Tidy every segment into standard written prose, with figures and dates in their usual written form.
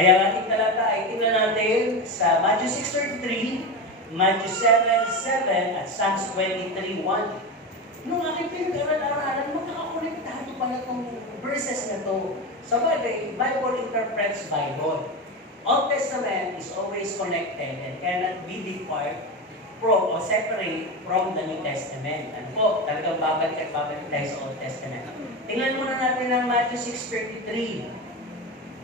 Kaya ang ating talata ay tingnan natin sa Matthew 6:33, Matthew 7:7 at Psalms 23:1. Nung aking pinag-aral-aralan, magkakakonektado pala itong verses na ito. Sa bagay, Bible interprets Bible. Old Testament is always connected and cannot be depart from or separate from the New Testament. Ano po? Talagang babalik at babalik tayo sa Old Testament. Tingnan muna natin ang Matthew 6:33.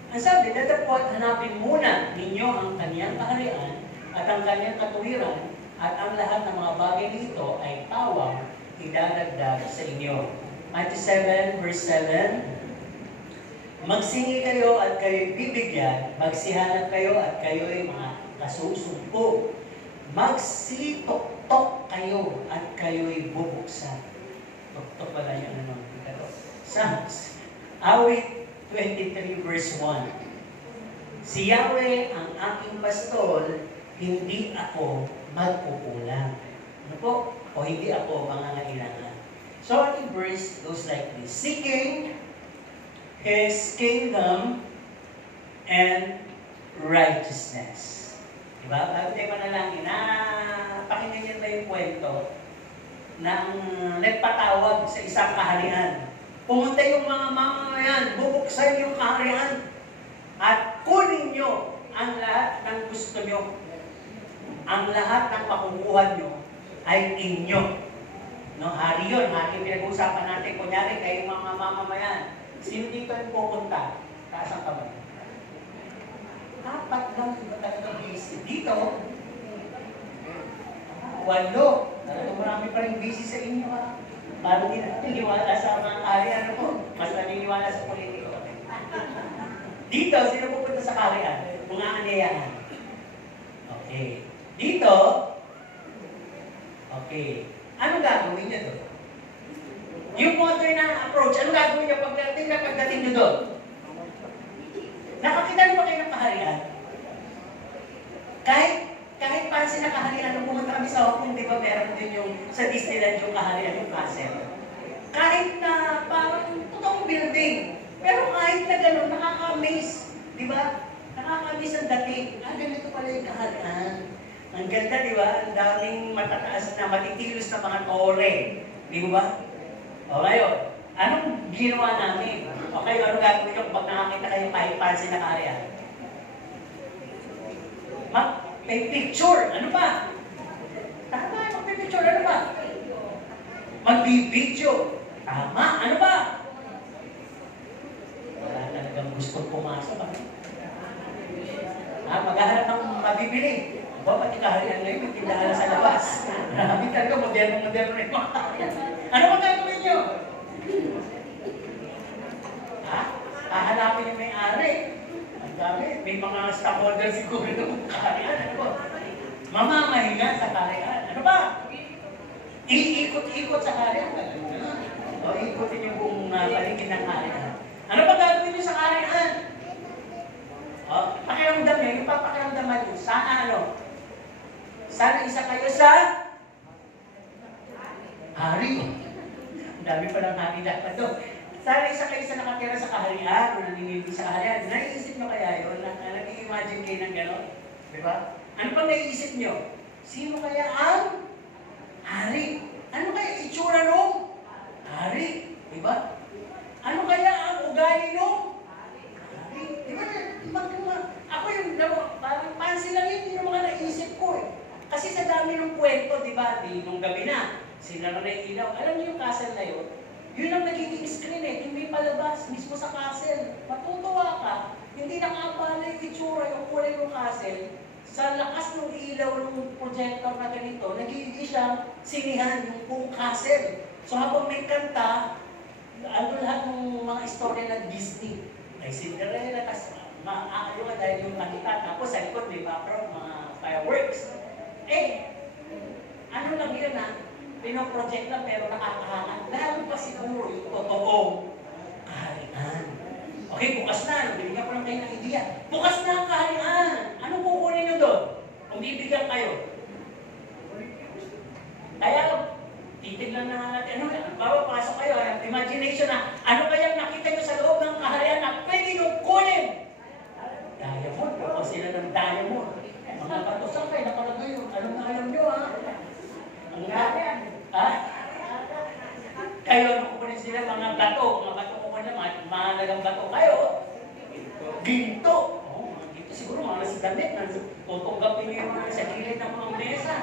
Ang sabi, datapot hanapin muna ninyo ang kaniyang kaharian at ang kaniyang katuwiran at ang lahat ng mga bagay nito ay tawang idadagdag sa inyo. Matthew 7:7. Magsingi kayo at kayo'y bibigyan, magsihanap kayo at kayo'y mga kasusumpo. Magsitok-tok kayo at kayo'y bubuksan. Tok-tok pala yung ano. Psalms, awit 23:1. Si Yahweh ang aking pastol, hindi ako magkukulang. Ano po? O hindi ako mangangailangan. So, ang verse goes like this. Seeking His kingdom and righteousness. Diba? Bago tayo manalangin, pakinggan niyo ba yung kwento ng nagpatawag sa isang kaharian. Pumunta yung mga mamamayan, bubuksan yung kaharian at kunin nyo ang lahat ng gusto nyo. Ang lahat ng makukuha nyo ay inyo. No, hari yun. Hari yung pinag-uusapan natin. Kunyari, kayo mga mamamayan. Sino dito yung pupunta? Taas ang kamay. Apat lang iba talaga busy. Dito, 8. Talagang marami pa rin busy sa inyo. Parang hindi naniniwala sa mga kaharian. Ano po? Mas naniniwala sa politiko. Dito, sino pupunta sa kaharian? Mga anayahan. Okay. Dito, okay. Anong gagawin niyo doon? Yung modern na approach, anong gagawin niyo pagdating niyo doon? Nakakita niyo ba kayo ng kaharian? Kahit pansin na kaharian, nung pumunta kami sa Hong Kong, di ba meron din yung sa Disneyland yung kaharian, yung castle. Kahit na parang totoong building, pero kahit na gano'n, nakaka-amaze. Di ba? Nakaka-amaze ang dating. Ganito pala yung kaharian. Ang ganda, di ba? Ang daming matataas na, matitilos na mga tore. Di ba? O ngayon, anong ginawa namin? O kayo, anong gagawin nyo kapag nakakita kayo kahit pansin na kaharian? May picture. Ano pa? Tama, magpipicture. Ano pa? Magbibidyo. Tama. Ano pa? Wala talagang gusto pumasok. Maghahanap ng mabibili. Pati kaharian ngayon, may tindahan sa labas. Marami talaga, moderno na yung mga kaharian. Ano ba gagawin nyo? Hahanapin yung may-ari. Ang dami, may mga stockholder siguro ng kaharian. Ano ba? Mamamahinga sa kaharian. Ano ba? Iikot-ikot sa kaharian. O, ikutin yung buong paligid ng kaharian. Ano ba gagawin nyo sa kaharian? O, pakiramdam nyo, yung papakiramdaman nyo, sana ano? Sana isa kayo sa hari. Ang dami pa ng hari dapat doon. Sana isa kayo sa nakatira sa kaharian o naninibig sa kaharian. Naiisip nyo kaya yun? Nag-i-imagine kayo ng gano'n? Diba? Ano pang naiisip nyo? Sino kaya ang hari? Ano kaya itsura nung hari? Diba? Ano kaya ang ugali nung hari? Diba? Ako yung parang pansin lang yun, hindi naman naisip ko eh. Kasi sa dami ng kwento, di ba? Nung gabi na, sila na ilaw. Alam niyo yung castle na yun? Yun ang nagiging screen eh. Hindi palabas mismo sa castle. Matutuwa ka. Hindi nakapala yung itsura, yung kulay ng castle. Sa lakas ng ilaw ng projector na ganito, nagiging siyang sinihan yung buong castle. So habang may kanta, ano lahat ng mga istorya ng Disney. May Cinderella, tapos maaayo ka dahil yung kanta. Tapos sa likod may background, mga fireworks. Ano lang yun pinoproject lang pero nakakahangat. Lalo pa siguro yung totoong kaharian. Okay, bukas na. Binigyan ko lang kayo ng idea. Bukas na ang kaharian. Anong kukunin nyo doon? Kung bibigyan kayo. Kaya, titignan na natin. Bawa pasok kayo. Imagination na. Ano kaya nakita nyo sa loob ng kaharian na pwede nyo kunin? Dahil sila ng diamond. Mga bato, saan kayo nakalagay yun? Alam na alam nyo, ha? Ang ganyan. Ha? Kayo, ano kukunin sila? Mga bato kukunin, mga mahalagang bato. Kayo, ginto. Mga ginto, siguro mga nasa damit. Tutunggapin nyo yung mga sa gilid ng mga mesa.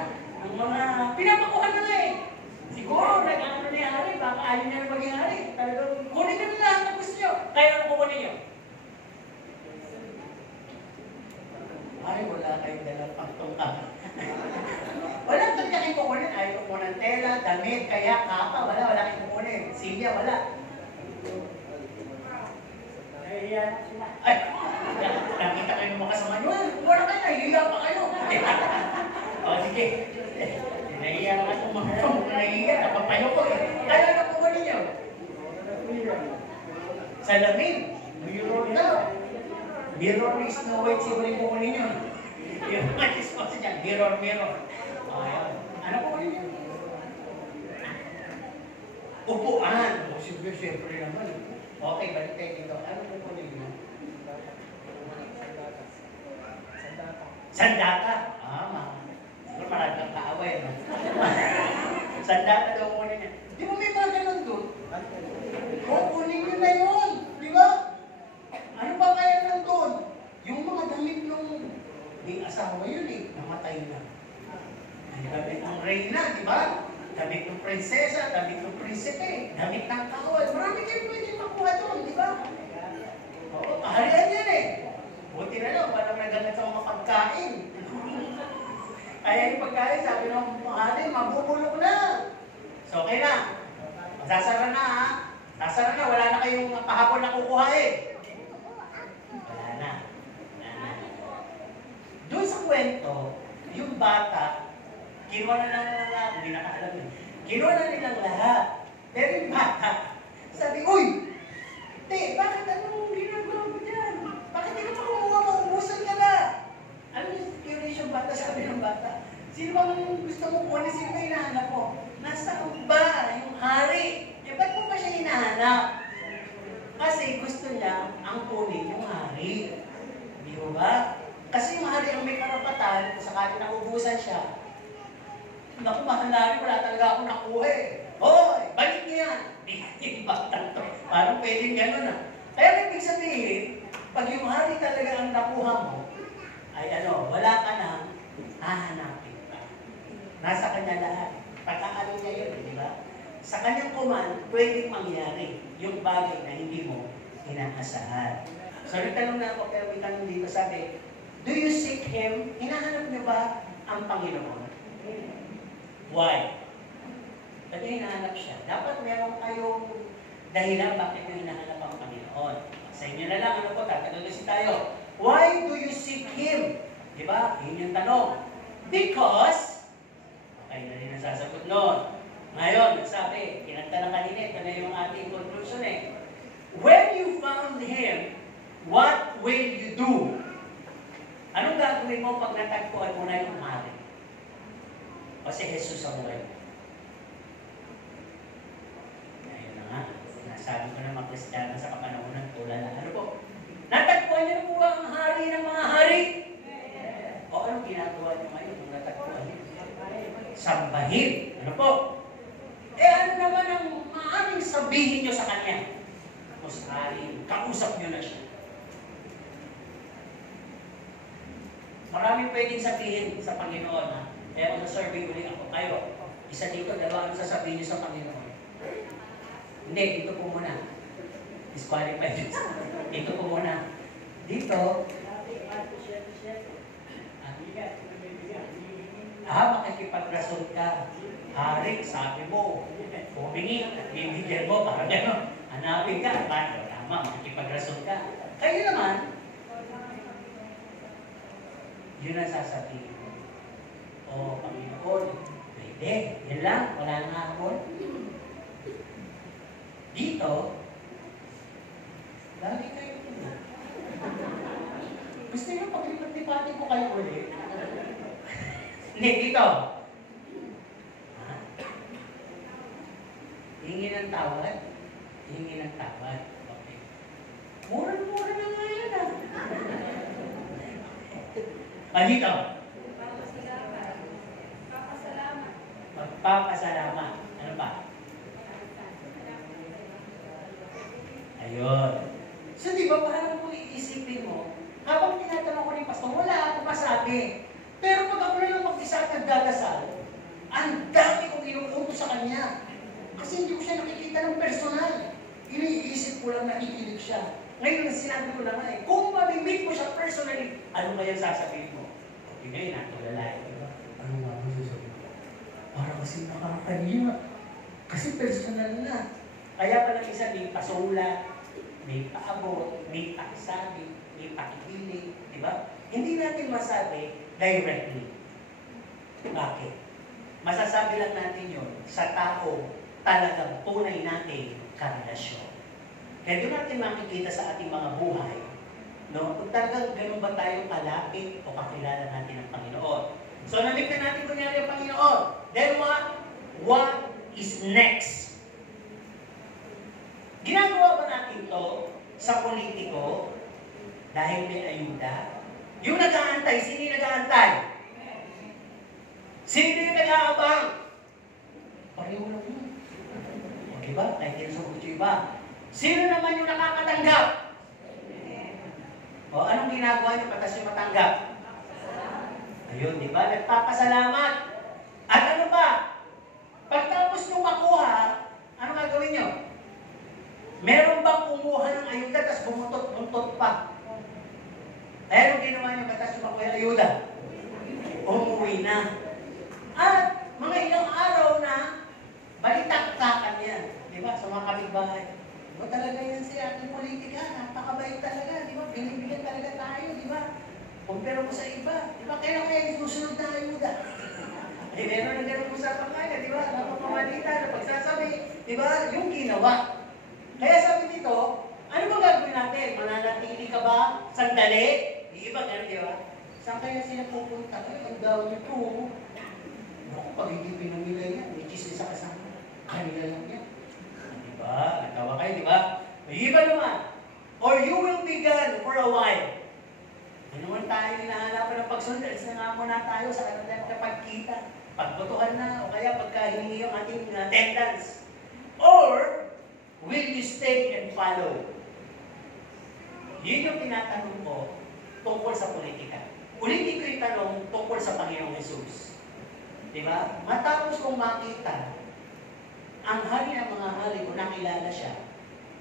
Ang mga pinapakuhan na nga eh. Siguro, nag-ano ni Hari, baka ayaw niya na maging Hari. Talagang, kunin nyo nila ang gusto nyo. Kayo, ano kukunin nyo? Ay, wala kayong dalang pagtungkap. Wala kang kayong kukunin. Ayaw kukunin tela, damit, kaya, kapa. Wala kayong kukunin. Silya, wala. Nahihiya na sila. Ay, nakita kayo ng mga kasama nyo. Wala kayo, nahihiya pa kayo. O, sige. Nahihiya naman itong mga ito. Nahihiya, napapayo ko eh. Kaya na kukunin nyo. Salamin. Mirror na. Mirror is no white, siguro yung kukunin nyo. Yung mga discourse niya, mirror. Ayan. Ano kukunin nyo? Upuan. O, siyempre naman. Okay, balik tayo dito. Ano kukunin nyo? Sandata. Siguro marami kang kaaway. Sandata daw kukunin niya. Di ba may mga ganun doon? Kukunin nyo na yun. Di ba? Ano ba kaya nandun? Yung mga damit nung may asawa yun eh, namatay na. Ang damit ng reyna, di ba? Damit ng prinsesa, damit ng prinsipe, damit ng kawal. Marami kayo pwede makuha doon, di ba? Oo, kaharian yan eh. Buti na lang, walang nagamit sa mga pagkain. Kaya yung pagkain, sabi ng mga mabubulok na. So okay na. Sasara na ha. Sasara na, wala na kayong kahapon na kukuhain. Wala na. Doon sa kwento, yung bata, kinuha na lang lahat. Hindi nakaalam yun. Kinuha na nilang lahat. Pero yung bata, sabi, uy! Te, bakit anong ginagawa mo dyan? Bakit di ka pa kumuha? Maubusan ka na! Ano yung curious yung bata? Sabi ng bata, sino bang gusto mo kunin? Sino ba hinahanap mo? Nasa ba? Yung hari. Eh, ba't mo pa siya hinahanap? Kasi gusto niya ang kunin yung hari. Di ba? Kasi yung hari ang may karapatan, kung sakali naubusan siya, naku, mahal na rin, wala talaga akong nakuha eh. Hoy, balik niya yan. Di ba tanto? Parang pwedeng gano'n ah. Kaya ibig sabihin, pag yung hari talaga ang nakuha mo, ay wala ka nang hahanapin pa. Nasa kanya lahat. Pagkaano niya yun, di ba? Sa kanyang command, pwedeng mangyari yung bagay na hindi mo inaasahan. So, nagtanong na ako, pero may tanong dito, sabi, do you seek Him? Hinahanap niyo ba ang Panginoon? Why? Ba't niyo hinahanap siya? Dapat meron kayong dahilan bakit niyo hinahanap ang Panginoon. Sa inyo na lang, tatanungin tayo. Why do you seek Him? Diba? Yun yung tanong. Because, okay na rin ang sasagot noon. Ngayon, sabi, kinanta na kanina, ito na yung ating conclusion eh. When you found Him, what will you do? Anong gagawin mo pag natagpuan mo na yung hari? O si Jesus ang buhay mo? Ayun na nga. Sinasabi ko ng mga Kristiyano sa kapanahonan, tulala. Ano po? Natagpuan niyo po ang hari ng mga hari? O anong ginagawa niyo ngayon kung natagpuan niyo? Sambahin. Ano po? Ano naman ang maaaring sabihin niyo sa Kanya? Tapos hari, kausap niyo na siya. Maraming pwedeng sabihin sa Panginoon, ha? Kaya mag-survey ulit ako. Kayo, isa dito, dalawa ang sasabihin niyo sa Panginoon. Hindi, dito po muna. Disqualified. Dito po muna. Dito, makikipag-rason ka. Hari, sabi mo, humingi at bibigyan mo, parang gano'n. Hanapin ka, paano? Tama, makikipag-rason ka. Kayo naman, yun ang sasabihin mo. O, Panginoon, pwede. Yan lang, wala nang hapon. Dito, lagi kayo dito. Gusto nyo paglipat-lipati ko kayo ulit? Hindi, dito. Hingi ng tawad. Hingi ng tawad. Okay. Mura-mura na nga yan ah. Palitaw. Papasalamat. Papasalamat. Magpapasalamat. Ano pa? Ayun. So, di ba, parang kung iisipin mo, habang tinatanong ko ni Pastor, wala akong masabi. Pero pag ako na lang mag-isa at nagdadasal, ang dami kong inuutos sa kanya. Kasi hindi ko siya nakikita ng personal. Iniisip ko lang nakikinig siya. Ngayon, sinabi ko na nga kung mamimit mo siya personally, ano kaya sasabihin mo? Okay, ngayon, natulala. Diba? Ano nga mo sasabihin mo? Para kasi nakakaliwa. Kasi personal na. Kaya palang isa, may pasulat, may paabot, may pakisabi, may pakikilig, di ba? Hindi natin masabi directly. Bakit? Masasabi lang natin yun sa tao talagang tunay natin karelasyon. Kaya doon natin makikita sa ating mga buhay, no? Kung talagang ganun ba tayo kalapit o kakilala natin ang Panginoon. So, nalikta natin kunyari ang Panginoon. Then what? What is next? Ginagawa ba natin to sa politiko dahil may ayuda? Yung nag-aantay, sino yung nag-aantay? Sino yung nag-aabang? Pareho lang yun. O diba? Kahit sinusugot yung iba. Sino naman yung nakakatanggap? O anong ginagawa nyo patas yung matanggap? Ayun, di ba? Nagpapasalamat. At ano ba? Pagtapos nyo makuha, ano gagawin nyo? Meron bang kumuha ng ayuda tapos bumuntot-buntot pa? Ay, anong ginawa nyo patas yung makuha ng ayuda? Umuwi na. At mga ilang araw na, balitaktakan yan. Di ba? Sa mga kapitbahay. Di ba talaga yan si ating politika? Napakabait talaga. Di ba? Binibigyan talaga tayo. Di ba? Kumpira mo sa iba. Di ba? Kailan kaya yung susunod na ayuda? Eh, meron na ganun usapan kaya. Di ba? Napapamalitan na pagsasabi. Di ba? Yung ginawa. Kaya sabi dito, ano ba gagawin natin? Mananatili ka ba? Sandali? Di ba? Ganun, di ba? Saan kaya sila pupunta? Ay, ang daw nito. Naku, pag hindi pinamilay yan, may chismis sa kasama. Kanila lang yan. Diba? Natawa kayo, diba? May iba naman. Or you will be gone for a while. Hindi naman tayo hinahanapan ng pagsunod. Alis na nga muna tayo sa kanila kapagkita. Pagbutuhan na, o kaya pagkahingi yung ating attendance. Or, will you stay and follow? Yun yung tinatanong ko tungkol sa politika. Ulitin ko yung tanong tungkol sa Panginoong Jesus. Diba? Matapos kong makita ang hari ng mga hari kung nakilala siya,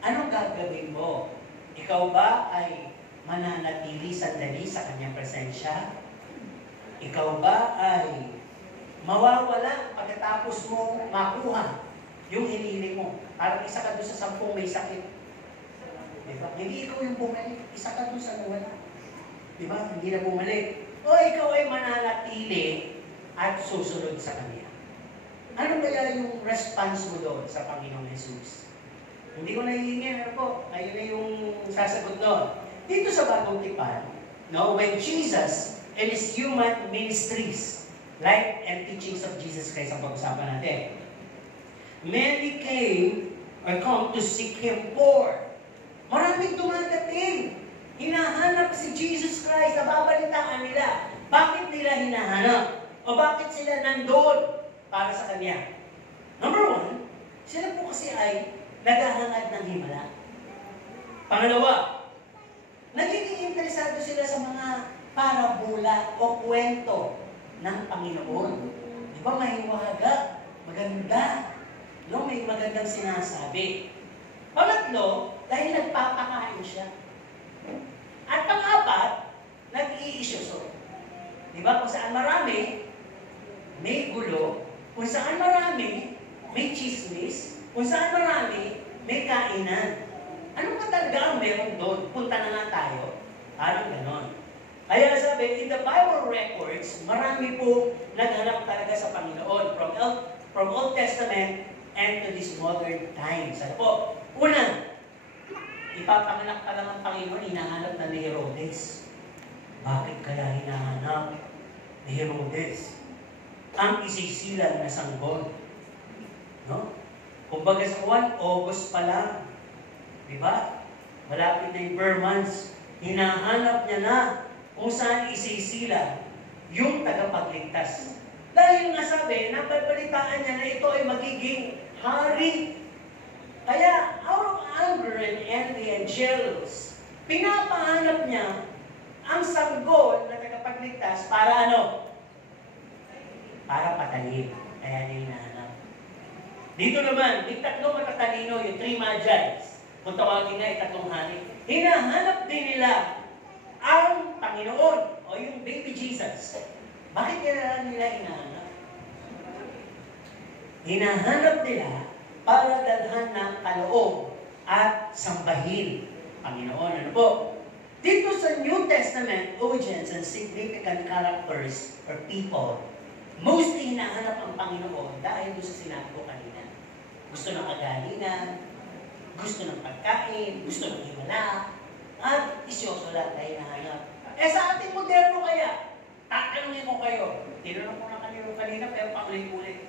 anong gagawin mo? Ikaw ba ay mananatili sandali sa kanyang presensya? Ikaw ba ay mawawala pagkatapos mo makuha yung hinihiling mo? Parang isa ka doon sa 10 may sakit. Diba? Hindi ikaw yung bumalik, isa ka doon sa nawala. Diba? Hindi na bumalik. O ikaw ay mananatili at susunod sa Kanya. Ano kaya yung response mo doon sa Panginoong Jesus? Hindi ko nahihingi, ano po, ayun na yung sasagot doon. Dito sa Bagong Tipan, no, when Jesus and His human ministries, life and teachings of Jesus Christ ang pag-usapan natin. Many came or come to seek Him for. Maraming dumadating. Hinahanap si Jesus Christ, nababalitaan nila. Bakit nila hinahanap? O bakit sila nandun para sa Kanya? Number 1, sila po kasi ay naghahangad ng himala. Pangalawa, nagiging interesado sila sa mga parabola o kwento ng Panginoon. Di ba mahiwaga, maganda, no? May magandang sinasabi. Pangatlo, dahil nagpapakain siya. At pang-apat, nag-i-isyoso. Di ba? Kung saan marami, may gulo. Kung saan marami, may chismis. Kung saan marami, may kainan. Ano ba talaga ang meron doon? Punta na nga tayo. Parang ganon. Kaya sabi, in the Bible records, marami po naghanap talaga sa Panginoon from Old Testament and to this modern times. Ano po? Una, ipapanganak pa lang ang Panginoon, hinahanap na ni Herodes. Bakit kaya hinahanap ni Herodes ang isisilang na sanggol? No? Kumbaga sa 1 August pa lang, di ba? Malapit na yung Burr months, hinahanap niya na kung saan isisila yung tagapagligtas. Dahil nga sabi, napapalitaan niya na ito ay magiging hari. Kaya, out of anger and envy and jealous, pinapahanap niya ang sanggol na tagapagligtas para ano? Para patayin. Kaya niya hinahanap. Dito naman, yung tatlong matatalino, yung 3 magi's, kung tawagin nga ikatlong hari, hinahanap din nila ang Panginoon o yung baby Jesus. Bakit nila hinahanap? Hinahanap nila para dalhan ng kaloob at sambahin Panginoon. Ano po? Dito sa New Testament, audience and significant characters or people, mostly hinahanap ang Panginoon dahil doon sa sinabi ko kanina. Gusto ng kagalingan, gusto ng pagkain, gusto ng himala, at isyoso lang na hinahanap. Eh sa ating moderno kaya, tatanungin ko kayo, tinanong ko na kanina pero paulit-ulit.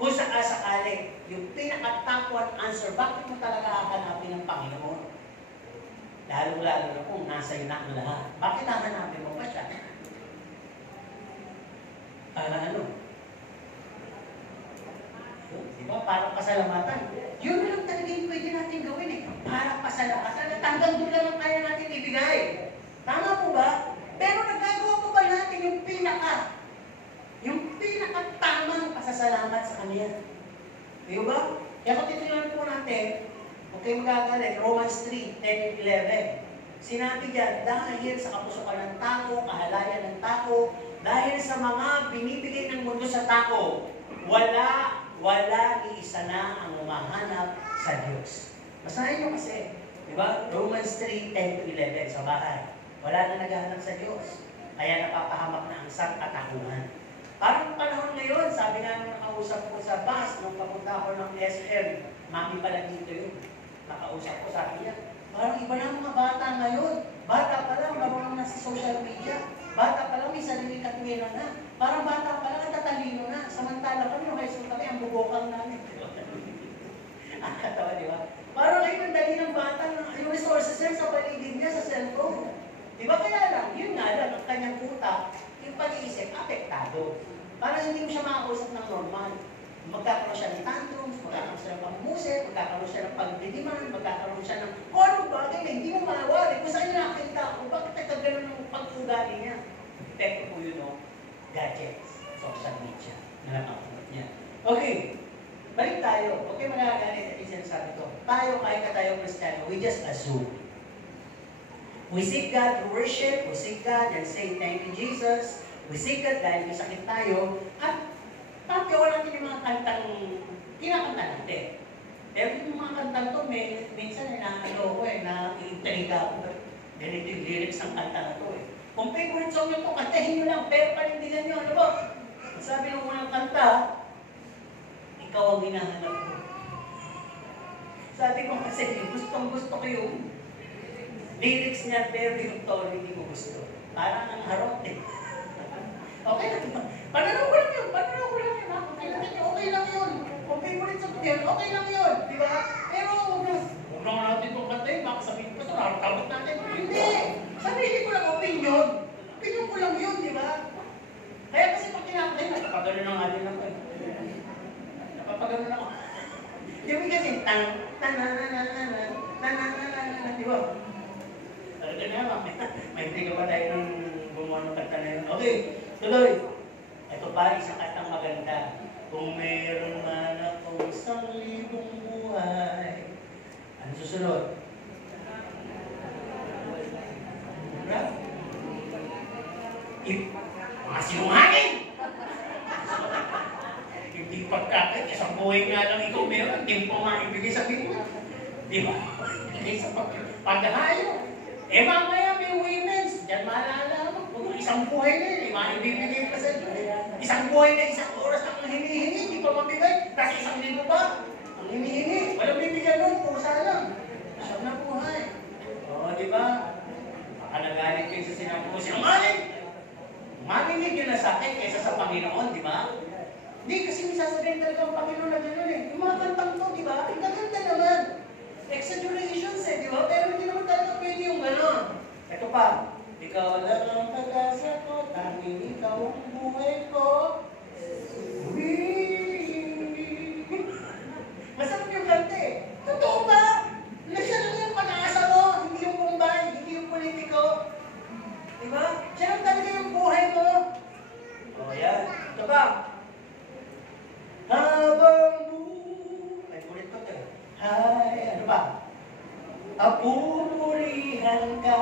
Kung sakasakali, yung pinaka-top 1 answer, bakit mo talaga hahanapin ng Panginoon? Lalo-lalo na kung nasa iyo na ang lahat. Bakit hahanapin mo pa siya? Para ano? Di ba? Para pasalamatan. Yun na lang talaga yung pwede natin gawin eh. Para pasalamatan. Hanggang doon lang ang kaya natin ibigay. Tama po ba? Pero nagagawa po ba natin yung pinaka-tamang pasasalamat sa Kanya? Di ba? Kaya kung titignan po natin, okay magagalit, Romans 3, 10-11. Sinabi diyan, dahil sa kapusukan ng tao, kahalayan ng tao, dahil sa mga binibigay ng mundo sa tao, wala ni isa na ang umahanap sa Diyos. Basahin nyo kasi, di ba? Romans 3, 10-11 sa bahay. Wala na naghahanap sa Diyos. Kaya napapahamak na ang sangkatauhan. Parang panahon ngayon, sabi nga nung nakausap ko sa bus, nung papunta ko ng SM, mami pala dito yun. Nakausap ko, sabi niya, parang iba na mga bata ngayon. Bata pa lang, marunong na sa social media. Bata pa lang, may sarili katwiran na. Parang bata pa lang, tatalino na. Samantala kami, nung high school kami, ang bubokang namin. Ang katawa, di ba? Parang ay mandali ng bata na yung resources niya sa paligid niya, sa cellphone. Di ba kaya lang, yun nga lang, ang kanyang utak, yung pag-iisip, apektado. Para hindi mo siya makausap ng normal. Magkakaroon siya ng tantrums, magkakaroon siya ng pangmusik, magkakaroon siya ng pagdidiman, magkakaroon siya ng anong bagay na hindi mo mawari. Kung saan niya nakita kung bakit nagkagano'n ng pag-ugali niya. Epekto po yun, no? Gadgets, social media, na nakakulat niya. Okay, balik tayo. Okay, magagalit at sinasabi ko. Tayo, kahit na tayo Kristiyano, we just assume. We seek God to worship, we seek God and say, thank you, Jesus. We seek God dahil may sakit tayo, at pakiyawan natin yung mga kantang kinakanta natin. Pero yung mga kantang to, minsan na-ano ko na-intriga ako. Ganito yung lyrics ng kanta na to eh. Kung favorite song nyo to, kantahin nyo lang, pero panindigan nyo, ano ba? Sabi ng unang kanta, ikaw ang hinahanap ko. Sabi ko kasi, gustong-gusto ko yung lyrics niya, pero yung tone, hindi ko gusto. Parang ang harot eh. Okay lang yun. Pananaw ko lang yun. Okay lang yun. Kung favorite song yun, okay lang yun. Di ba? Pero huwag na natin itong kantayin. Baka sabihin ko, nakakabot natin. Hindi. Sarili ko lang opinion. Opinion ko lang yun, di ba? Kaya kasi pag kinakatayin, napapagano na nga din ako eh. Napapagano na ako. Di ba kasi, di ba? Talaga na, may tiga pa tayo nung gumawa ng kanta na yun. Okay, tuloy. Ito pa, isang kantang maganda. Kung meron man akong 1,000 buhay. Ano susunod? Mga sinungaling! Hindi pagkakit, isang buhay nga lang ikaw meron, hindi mo pa maibigay sa bigyan. Di ba? Ibigay sa paghahayo. Eh mamaya may women's, dyan maalala mo, kung isang buhay na yun, maibibigay pa sa Diyos. Isang buhay na isang oras ang hinihingi, hindi pa mabigay, kasi 1,000 pa. Ang hinihingi, walang bibigyan nun, pusa lang. Siyam na buhay. Oo, di ba? Baka nagalit kayo sa sinabi ko, sinungaling! Mamimig yun na sa akin kaysa sa Panginoon, di ba? Hindi, kasi may sasabihin talaga ang Panginoon na gano'n eh. Yung mga kantang to, di ba? Ang gaganda naman. Exaggerations eh, di ba? Pero hindi naman talaga pwede yung gano'n. Ito pa, Ikaw lang ang pag-asa ko, tanging ikaw ang buhay ko. Masarap yung kanta eh. Totoo ba? Na siya lang yung pag-asa mo, hindi yung Bombay, hindi yung politiko. Diba? Siya lang talaga yung buhay mo. O yan. Ito ba? Habang buhay. Ay, ulit ko ito. Hay, ano ba? Papupurihan ka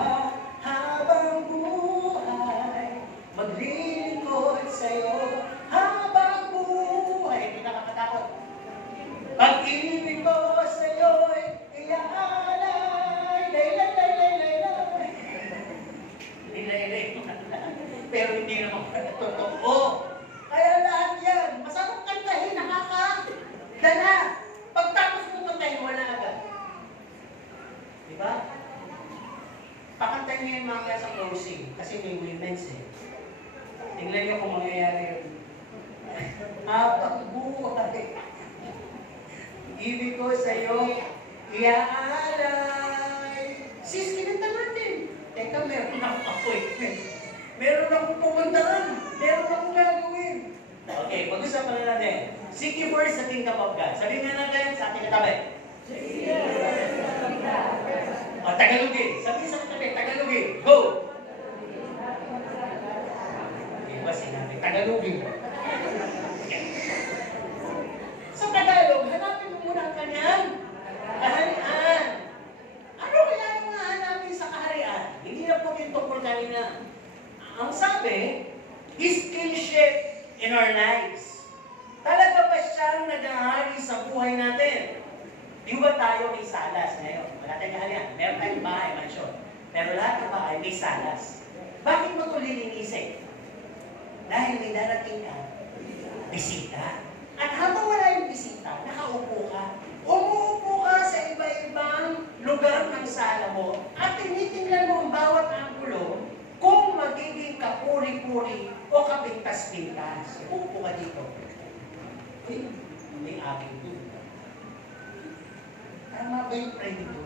habang buhay. Maglilingkod sa'yo habang buhay. Hindi nakakatakot. Pag-ibig ko sa'yo'y iaalay. Laylay. Laylay. Pero hindi naman pala totoo. Kaya lahat yan, masarap kantahin, nakakadala. Pagtapos mo kantahin, wala agad. Diba? Pakantahin niyo yung mga sa closing, kasi may women's eh. Tingnan niyo kung mangyayari yun. Habang buhay. Ibig ko sa'yo, iaalay. Sis, kinanta natin. Teka, meron akong appointment. Meron akong pumuntaan. Meron akong gagawin. Okay, pag-usapan na natin. Seek ye first the kingdom of God. Sabihin nga natin sa ating katabi. O, Tagalogin. Sabihin sa katabi, Tagalogin. Go! Diba sinabi? Tagalogin. Sa Tagalog, hanapin mo muna ang kanyang kaharian. Ano kaya yung hahanapin sa kaharian? Hindi na po yung tungkol kanina. Ang sabi, His kingship in our lives. Talaga ba siyang nag-ahari sa buhay natin? Di ba tayo may salas ngayon? Wala tayong kaharian. Meron tayong bahay, mansyon. Pero lahat ng bahay may salas. Bakit mo ito lilinisin? Dahil may darating ka, bisita. At habang wala yung bisita, nakaupo ka. Umuupo ka sa iba-ibang lugar ng sala mo at tinitingnan mo ang bawat anggulo kung magiging kapuri-puri o kapintas-pintas. Uupo ka dito. Uy, may aking doon. Tama ba yung pray dito?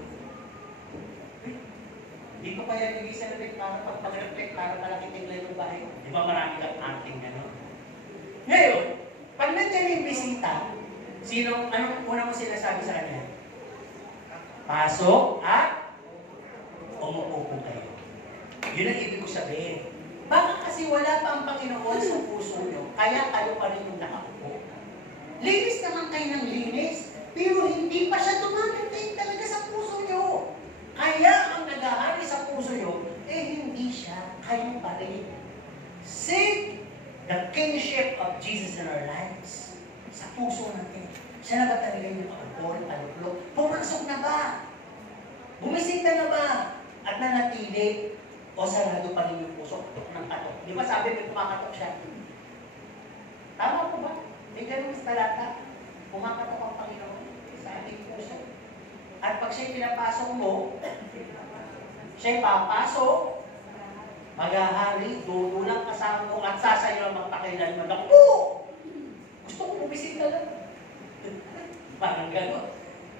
Hindi ko kaya naging sa reflect para pag-reflect para malaki tingnan yung bahay. Di ba marami kang acting gano'n? Ngayon, pag nandiyan yung bisita, anong una mo sinasabi sa kanya? Pasok at umupo po kayo. Yun ang ibig ko sabihin. Baka kasi wala pa ang Panginoon sa puso nyo, kaya kayo pa rin yung nakaupo. Linis naman kayo ng linis, pero hindi pa siya dumadating talaga sa puso nyo. Kaya ang nag-ahari sa puso nyo, hindi siya, kayo pa rin. Seek the kingship of Jesus in our lives. Sa puso natin. Siya na ba talaga yung nakaupo, taluplok? Pumasok na ba? Bumisita na ba? At nanatili? O sarado pa rin yung puso ng katok? Di ba sabi may kumakatok siya? Tama po ba? May ganun sa talata. Kumakatok ang Panginoon sa ating puso. At pag siya'y pinapasok mo, siya'y papasok, maghahari, dudulang kasama mo at sasayo ang magpakailanman. Naku! Gusto ko bumisita lang. Parang gano'n.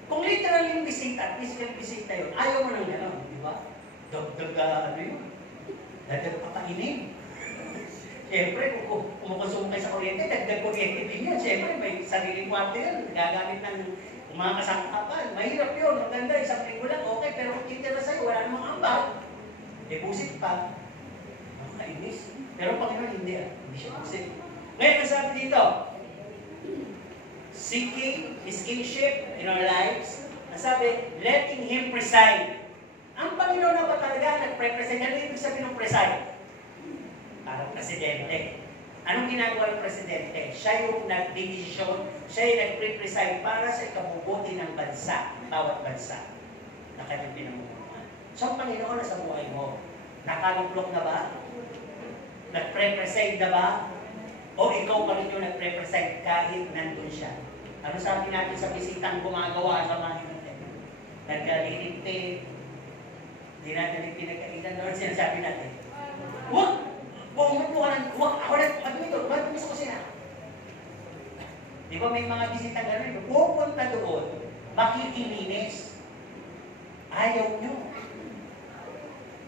Kung literal yung bisita at physical bisita yun, ayaw mo nang gano'n, di ba? Dagdag, ano yun? Dagdag papainin. Siyempre, kung kumukonsumo kayo sa kuryente, dagdag kuryente din yan. Siyempre, may sariling kwarto yan. Gagamit ng mga kasangkapan. Mahirap yun. Maganda, isang linggo lang, okay. Pero kung titira sa'yo, wala namang ambag. Deposit pa. Nakainis. Pero Panginoon, hindi Hindi siya pusit. Ngayon, ang sabi dito, seeking His kingship in our lives. Ang sabi, letting Him preside. Ang Panginoon na ba talaga nagpre-preside? Ano ibig sabihin ng preside? Parang presidente. Anong ginagawa ng presidente? Siya yung nag-decision, siya yung nagpre-preside para sa ikabubuti ng bansa, bawat bansa na kanyang pinamumunuan. So, ang Panginoon na sa buhay mo, nakaluklok na ba? Nagpre-preside na ba? O ikaw pa rin yung nagpre-preside kahit nandun siya? Ano sabi natin sa bisitang gumagawa sa mga natin? Nagkaliligpit, hindi natin pinagkaitan. Ano sinasabi natin? Huwag! Umupo ka lang, huwag! Ako lang, magdumi sa kusina. Di ba may mga bisitang gano'n? Pupunta doon, makikilinis. Ayaw nyo.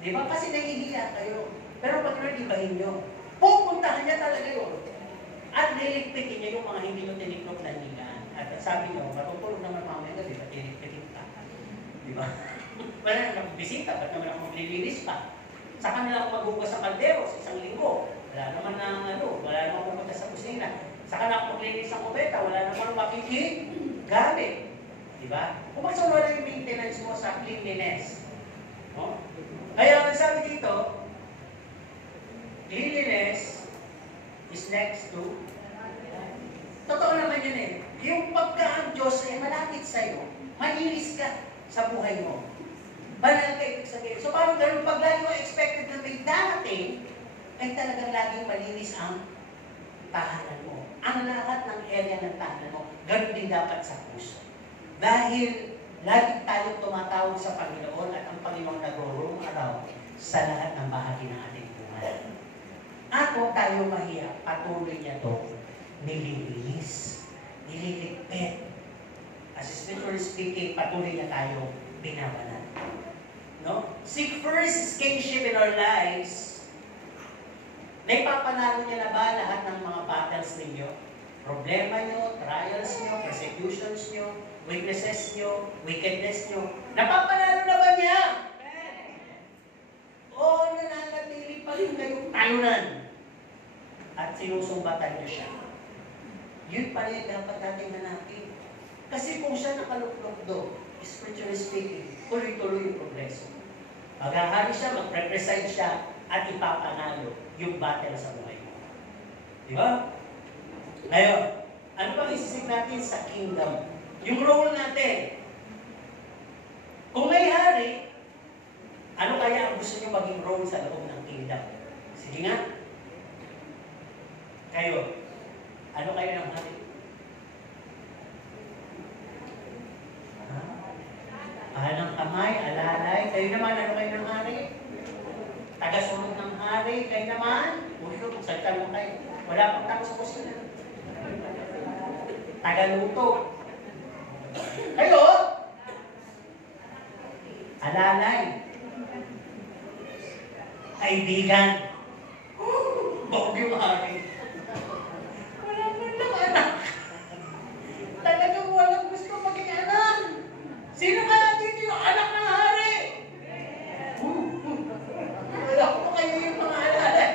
Di Di ba? Kasi nahihiya kayo. Pero pag nalibahin nyo, pupuntahan niya talaga yun. At niligpitin niya yung mga hindi nyo tiniklop na higaan. At sabi nyo, matutulog naman mamaya gabi, ba't niligpitin ka? Di ba? Wala naman bisita, ba't naman ako maglilinis pa? Sa kanila ako maghugas sa kaldero sa isang linggo. Wala naman wala naman pumunta sa kusina. Sa kanila ako maglilinis ng kubeta, wala naman makikigamit. Di ba? Kung basta wala yung maintenance mo sa cleanliness. No? Kaya ang sabi dito, cleanliness is next to totoo naman yun eh. Yung pagka ang Diyos ay malapit sa'yo, malinis ka sa buhay mo. Banal ka ibig sabihin. So parang ganun, pag lagi mo expected na may darating, ay talagang laging malinis ang tahanan mo. Ang lahat ng area ng tahanan mo, ganun din dapat sa puso. Dahil lagi tayong tumatawag sa Panginoon at ang Panginoon nag-roam around sa lahat ng bahagi ng ating buhay. At huwag tayo mahiya, patuloy niya ito, nililinis, nililigpit. As spiritually speaking, patuloy niya tayo binabanat. No? Seek first His kingship in our lives. Naipapanalo niya na ba lahat ng mga battles ninyo? Problema nyo, trials nyo, persecutions nyo, weaknesses nyo, wickedness nyo. Napapanalo na ba niya? O nananatili pa rin kayong talunan at sinusumbatan niyo siya. Yun pa rin dapat natin hanapin. Kasi kung siya nakaluklok doon, spiritually speaking, tuloy-tuloy yung progreso. Maghahari siya, mag-preside siya, at ipapanalo yung battle sa buhay mo. Di ba? Ngayon, ano bang isisig natin sa kingdom? Yung role natin. Kung may hari, ano kaya ang gusto nyo maging role sa loob ng kingdom? Sige nga. Kayo, ano kayo ng hari? Mahal ng kamay, alalay. Kayo naman, ano kayo ng hari? Tagasunod ng hari. Kayo naman, ulo, magsalita mo kayo. Wala pang tao sa kusina. Tagaluto. Kayo, alalay. Kaibigan. Bawag yung hari. Wala mo lang anak. Talagang walang gusto maging anak. Sino kaya dito yung anak ng hari? Wala ko kayo yung mga alalay.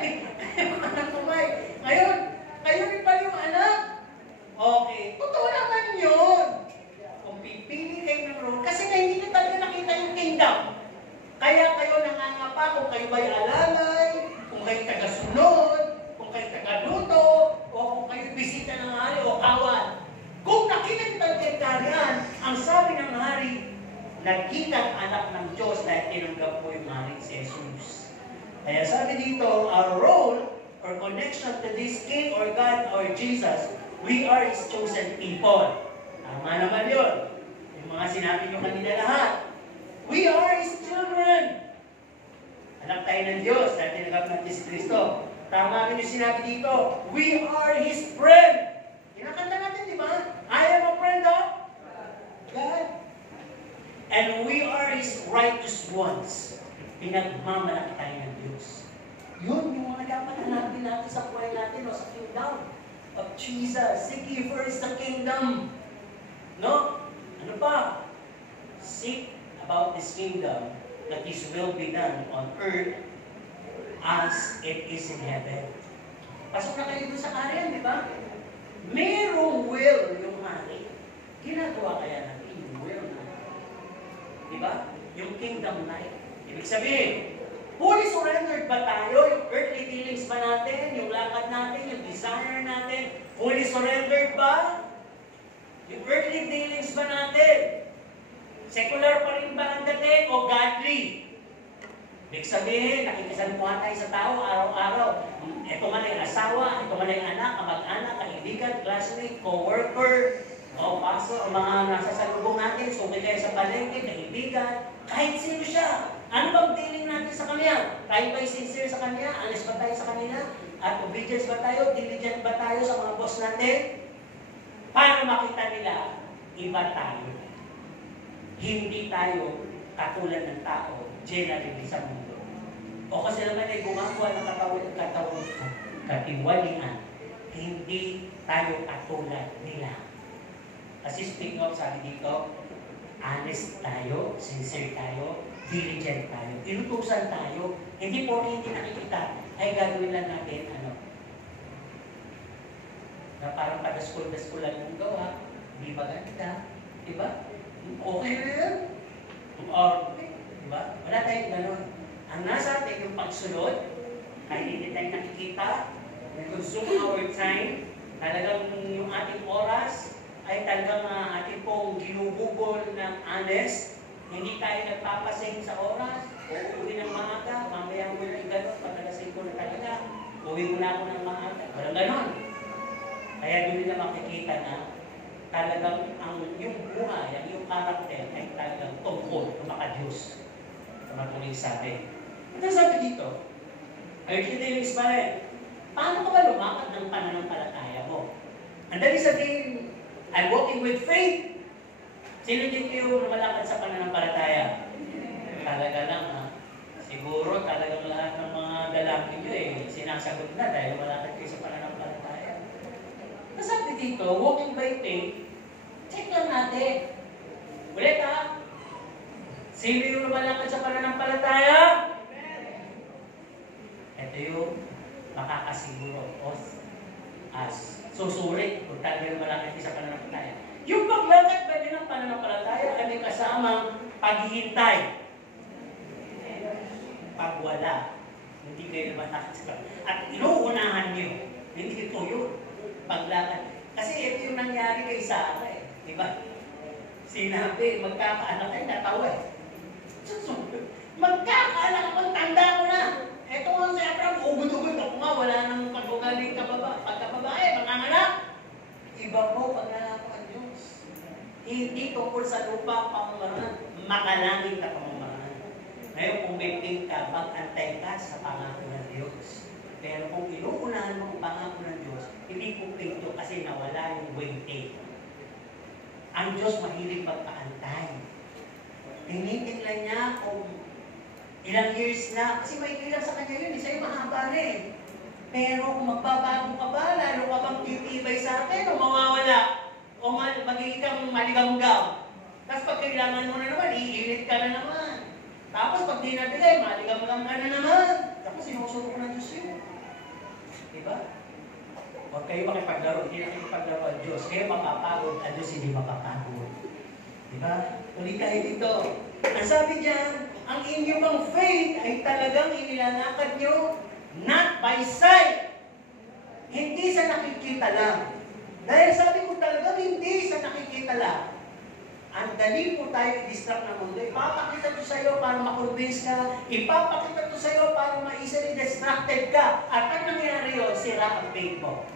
Yung anak kumay. Ngayon, kayo rin pa yung anak. Okay, totoo naman yun. Kung pipili kayo ng role, kasi nga hindi nyo talaga nakita yung kingdom. Kaya kayo nangangapa kung kayo ba'y alalay, kung kayo tagasunod, kung kayo tagaluto, o kung kayo bisita ng hari o kawan. Kung nakita nyo talaga yung kaharian, ang sabi ng hari, naging anak ng Diyos dahil tinanggap po yung hari si Jesus. Kaya sabi dito, our role or connection to this King or God or Jesus, we are His chosen people. Tama naman yun. Yung mga sinabi nyo kanina lahat. We are His children. Anak tayo ng Diyos dahil tinanggap natin si Kristo. Tama rin yung sinabi dito. We are His friend. Kinakanta natin, di ba? I am a friend of God. And we are His righteous ones. Pinagmamalaki tayo ng Diyos. Yun yung mga dapat hanapin natin sa buhay natin o sa kingdom of Jesus. Seek ye first the kingdom. No? Ano pa? Seek about this kingdom that His will be done on earth as it is in heaven. Pasok na kayo doon sa kaharian, di ba? Merong will yung hari. Ginagawa kaya natin yung will na. Di ba? Yung kingdom life. Ibig sabihin, fully surrendered ba tayo? Yung earthly dealings ba natin? Yung lakad natin? Yung desire natin? Fully surrendered ba? Yung earthly dealings ba natin? Secular pa rin ba ang dating o godly? Ibig sabihin, nakikisalpuhan tayo sa tao araw-araw. Ito man ay asawa, ito man ay anak, kamag-anak, kaibigan, classmate, co-worker, o paso, mga nasa salubong natin, sumili kayo sa palengke, kaibigan, kahit sino siya. Ano bang dealing natin sa kanya? Tayo ba'y sincere sa kanya? Honest ba tayo sa kanila? At obedience ba tayo? Diligent ba tayo sa mga boss natin? Para makita nila, iba tayo. Hindi tayo katulad ng tao, generally sa mundo. O kasi naman ay gumagawa ng katiwalian, hindi tayo katulad nila. Kasi speaking of, sabi dito, honest tayo, sincere tayo, diligent tayo, inutusan tayo, hindi po hindi nakikita, ay gagawin lang natin, na parang padaskul-daskulan mong gawa, hindi ba ganda? Diba? Okay na yan. Or, diba? Wala tayong ganun. Ang nasa atin yung pagsunod, kahit hindi tayo nakikita, we consume our time, talagang yung ating oras, ay talagang ating pong ginugugol ng honest, hindi tayo nagpapasing sa oras, uuwi ng maaga, mamaya mo na gano'n, pagkalasing ko na talaga, uwi mo na ako ng maaga, walang gano'n. Kaya doon nila makikita na talagang yung buhay, yung karakter ay talagang tungkol, kumaka-Diyos. Matuloy sabi. Ito sabi dito, ay kinilis ba paano ka ba lumakad ng pananampalataya mo? Ang dali sabihin, I'm walking with faith. Sino din kayo lumalakad sa pananampalataya? Talaga lang siguro talagang lahat ng mga dalangin nyo sinasagot na dahil lumalakad kayo sa pananampalataya. Sabi dito, walking by faith, check lang natin. Ulit sino yung lumalakad sa pananampalataya? Ito yung makakasiguro o susulit kung talagang lumalakad sa pananampalataya. Yung paglakad ba din ng pananampalataya ay may kasamang paghihintay. Pagwala. Hindi kayo lumalakad sa pananampalataya. At inuunahan nyo. Hindi ito yun. Paglakad. Kasi ito yung nangyari kay Sarah di ba? Sinabi, magkakaanak ay natawa magkakaanak ako, tanda ko na. Ito nga si Abraham, ugod-ugod ako nga, wala nang pagkugaling pagkababae, manganganak. Iba mo, paglalako ang Diyos. Hindi tungkol sa lupa pamamaran, makalangin na pamamaran. Ngayon, kung may pink ka, mag-antay ka sa pangako ng Diyos. Pero kung inuunahan mo ang pangako ng Diyos, hindi po pinto kasi nawala yung waiting. Ang Diyos mahilig magpaantay. Tinitingnan niya kung ilang years na, kasi may ilang sa kanya yun, sa'yo mahaba na Pero kung magbabago ka ba, lalo ka bang titibay sa akin, o mawawala, o magiging kang maligamgam. Tapos pag kailangan mo na naman, iilit ka na naman. Tapos pag di nabigay, maligamgam ka na naman. Tapos sinusunod ng Diyos yun. Diba? Huwag kayo makipaglaro, hindi na makipaglaro ang Diyos. Kayo mapapagod, ang Diyos hindi mapapagod. Diba? Tuloy tayo dito. Ang sabi diyan, ang inyong ang faith ay talagang inilalakad nyo not by sight. Hindi sa nakikita lang. Dahil sabi ko talagang hindi sa nakikita lang. Ang dali po tayo i-distract ng mundo. Ipapakita ito sa iyo para makonvince ka. Ipapakita ito sa iyo para ma-easily distracted ka. At ang nangyari yun, sira ang faith mo.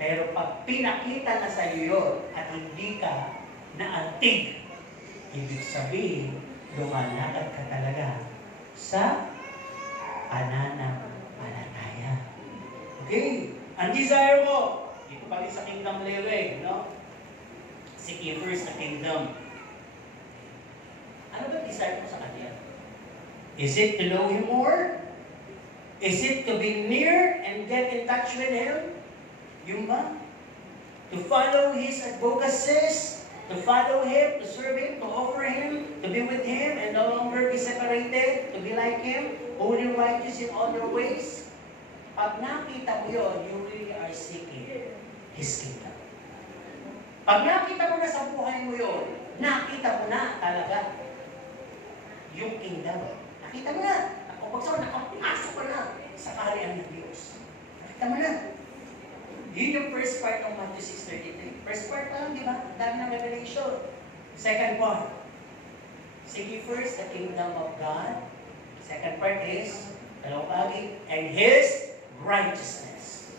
Pero pag pinakita na sa iyo yun at hindi ka naantig, ibig sabihin, lumalakad ka talaga sa pananampalataya. Okay? Ang desire mo, dito pa rin sa kingdom living, no? Seek ye first the kingdom. Ano ba desire mo sa Kanya? Is it to know Him more? Is it to be near and get in touch with Him? Yung ba? To follow His advocacies, to follow Him, to serve Him, to offer Him, to be with Him, and no longer be separated, to be like Him, holy, righteous in all your ways. Pag nakita mo yun, you really are seeking His kingdom. Pag nakita mo na sa buhay mo yun, nakita mo na talaga yung kingdom. Nakita mo na. Nakapasok ka na sa kaharian ng Diyos. Nakita mo na. Yun yung first part ng Matthew 6:33. First part pa lang, di ba? Dami ng revelation. Second part. Seek ye first the kingdom of God. Second part is, and His righteousness.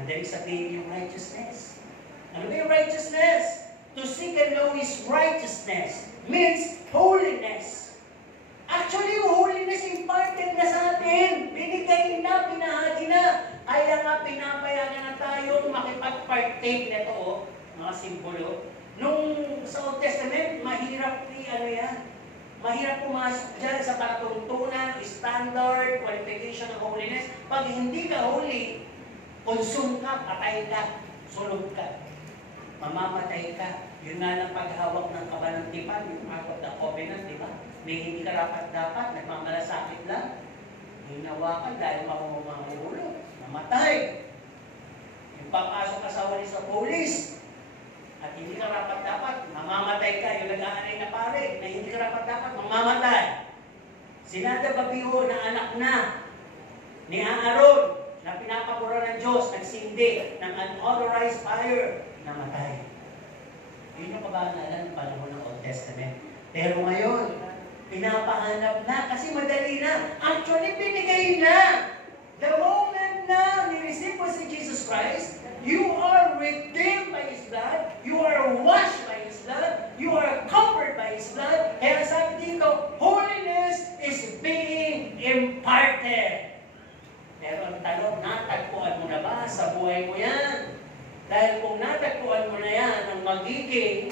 Ang daling sabihin yung righteousness. Ano ba yung righteousness? To seek and know His righteousness means holiness. Actually, yung holiness imparted na sa atin. Binigay na, pinahagi na. Kaya nga, pinapayagan na tayong makipag-partake nito, mga simbolo. Nung sa Old Testament, mahirap yan. Mahirap pumasok dyan sa palatuntunan, standard, qualification ng holiness. Pag hindi ka holy, consume ka, patay ka, sulog ka, mamamatay ka. Yun nga ng paghawak ng kabanang tipan, yung Ark of the Covenant, di ba? May hindi ka dapat, nagmamalasakit lang. Hinawakan dahil mamamahulog, mamatay. Yung papasok ka sa walis of holies, at hindi ka dapat, mamamatay ka. Yung nag-aanay na pare, na hindi ka dapat, mamamatay. Sinada Babiho na anak na ni Aaron, na pinapabura ng Diyos, nagsindi ng unauthorized fire, namatay. Yun yung kabanalan ng panahon ng Old Testament. Pero ngayon, pinapahanap na kasi madali na. Actually, binigay na. The moment na ni-receive mo si Jesus Christ, you are redeemed by His blood, you are washed by His blood, you are covered by His blood. Kaya sabi dito, holiness is being imparted. Pero ang tanong, natagpuan mo na ba sa buhay mo yan? Dahil kung natagpuan mo na yan, ang magiging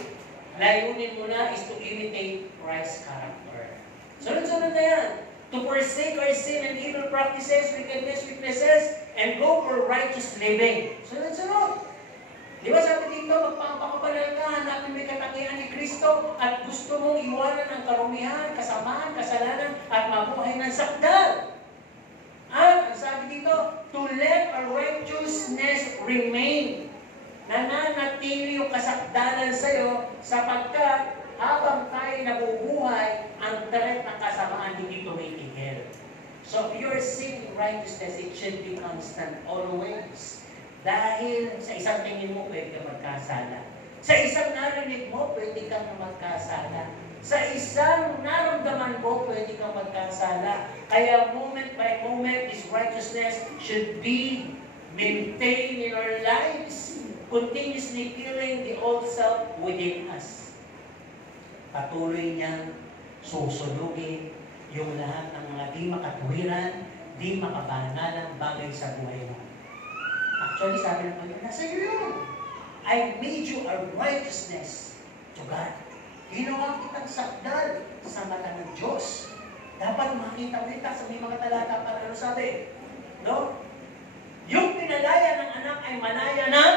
layunin mo na is to imitate Christ's character. Sunod-sunod na yan. To forsake our sin and evil practices, weaknesses, and go for righteous living. Sunod-sunod. Di ba sabi dito, magpapakabanal ka, hanapin may katangian ni Kristo, at gusto mong iwanan ang karumihan, kasamaan, kasalanan, at mabuhay ng sakdal. At sabi dito, to let our righteousness remain. Nananatili yung kasakdalan sa'yo, sapagkat habang tayo nabubuhay, ang taret ng kasamaan hindi tumitigil. So if you're seeking righteousness, it should be constant always. Dahil sa isang tingin mo, pwede ka magkasala. Sa isang narinig mo, pwede kang magkasala. Sa isang naramdaman mo, pwede kang magkasala. Kaya moment by moment, this righteousness should be maintained in our lives, continuously killing the old self within us. Patuloy niyang susunugin yung lahat ng mga di makatuwiran, di makabanalang bagay sa buhay mo. Actually, sabi ng Panginoon, nasa iyo yun. I made you a righteousness to God. Ginawa kitang sakdal sa mata ng Diyos. Dapat makita mo ito sa may mga talata para ano sabi. No? Yung pinalaya ng anak ay manaya ng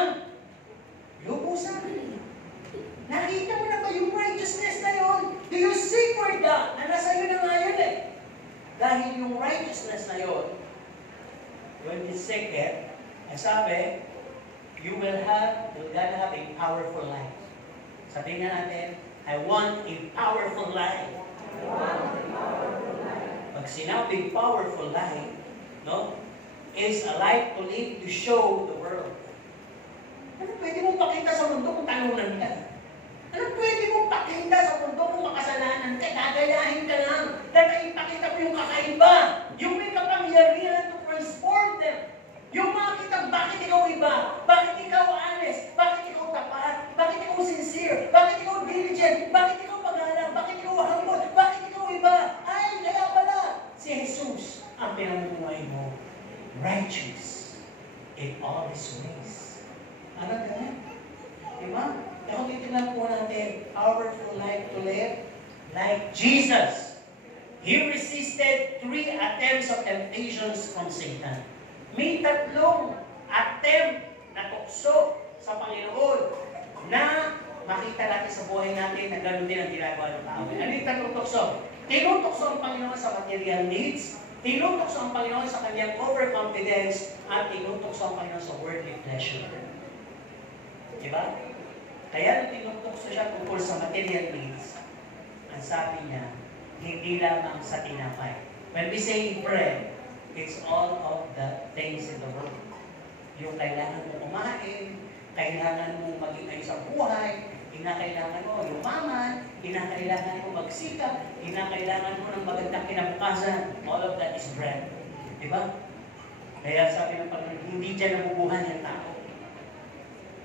lubusan. Nakita mo na ba yung righteousness na yun? Do you seek for that? Na nasa iyo na nga yun eh. Dahil yung righteousness na yun, when you seek it, ay sabi, you're gonna have a powerful life. Sabihin nga natin, I want a powerful life. Pag sinabing powerful life, no, is a life to live to show the world. Ano pwede mong pakita sa mundo kung talunan ka? Ano pwede mong pakita sa mundo kung makasalanan ka? Gagayahin ka lang. Dahil ipakita mo yung kakaiba. Yung may kapangyarihan to transform them. Yung makita, bakit ikaw iba? Bakit ikaw honest? Bakit ikaw tapat? Bakit ikaw sincere? Bakit ikaw diligent? Bakit ikaw pag-alam? Bakit ikaw humble? Bakit ikaw iba? Ay, kaya pala, si Jesus ang pinamumuhay mo. Righteous in all His ways. Ano ganyan? Diba? Kaya kung titignan po natin, powerful life to live like Jesus. He resisted 3 attempts of temptations from Satan. May 3 attempt na tukso sa Panginoon na makita natin sa buhay natin na gano'n din ang ginagawa ng tao. Ano yung 3 tukso? Tinutokso ang Panginoon sa material needs, tinutokso ang Panginoon sa kanyang overconfidence, at tinutokso ang Panginoon sa worldly pleasure. Diba? Kaya nung tinutokso siya tungkol sa material needs, ang sabi niya, hindi lamang sa tinapay. When we say bread, it's all of the things in the world. Yung kailangan mo kumain, kailangan mo maging ayos sa buhay, kinakailangan mo yumaman, kinakailangan mo magsikap, kinakailangan mo ng magandang kinabukasan. All of that is bread. Diba? Kaya sabi ng Panginoon, hindi dyan nabubuhay ang tao,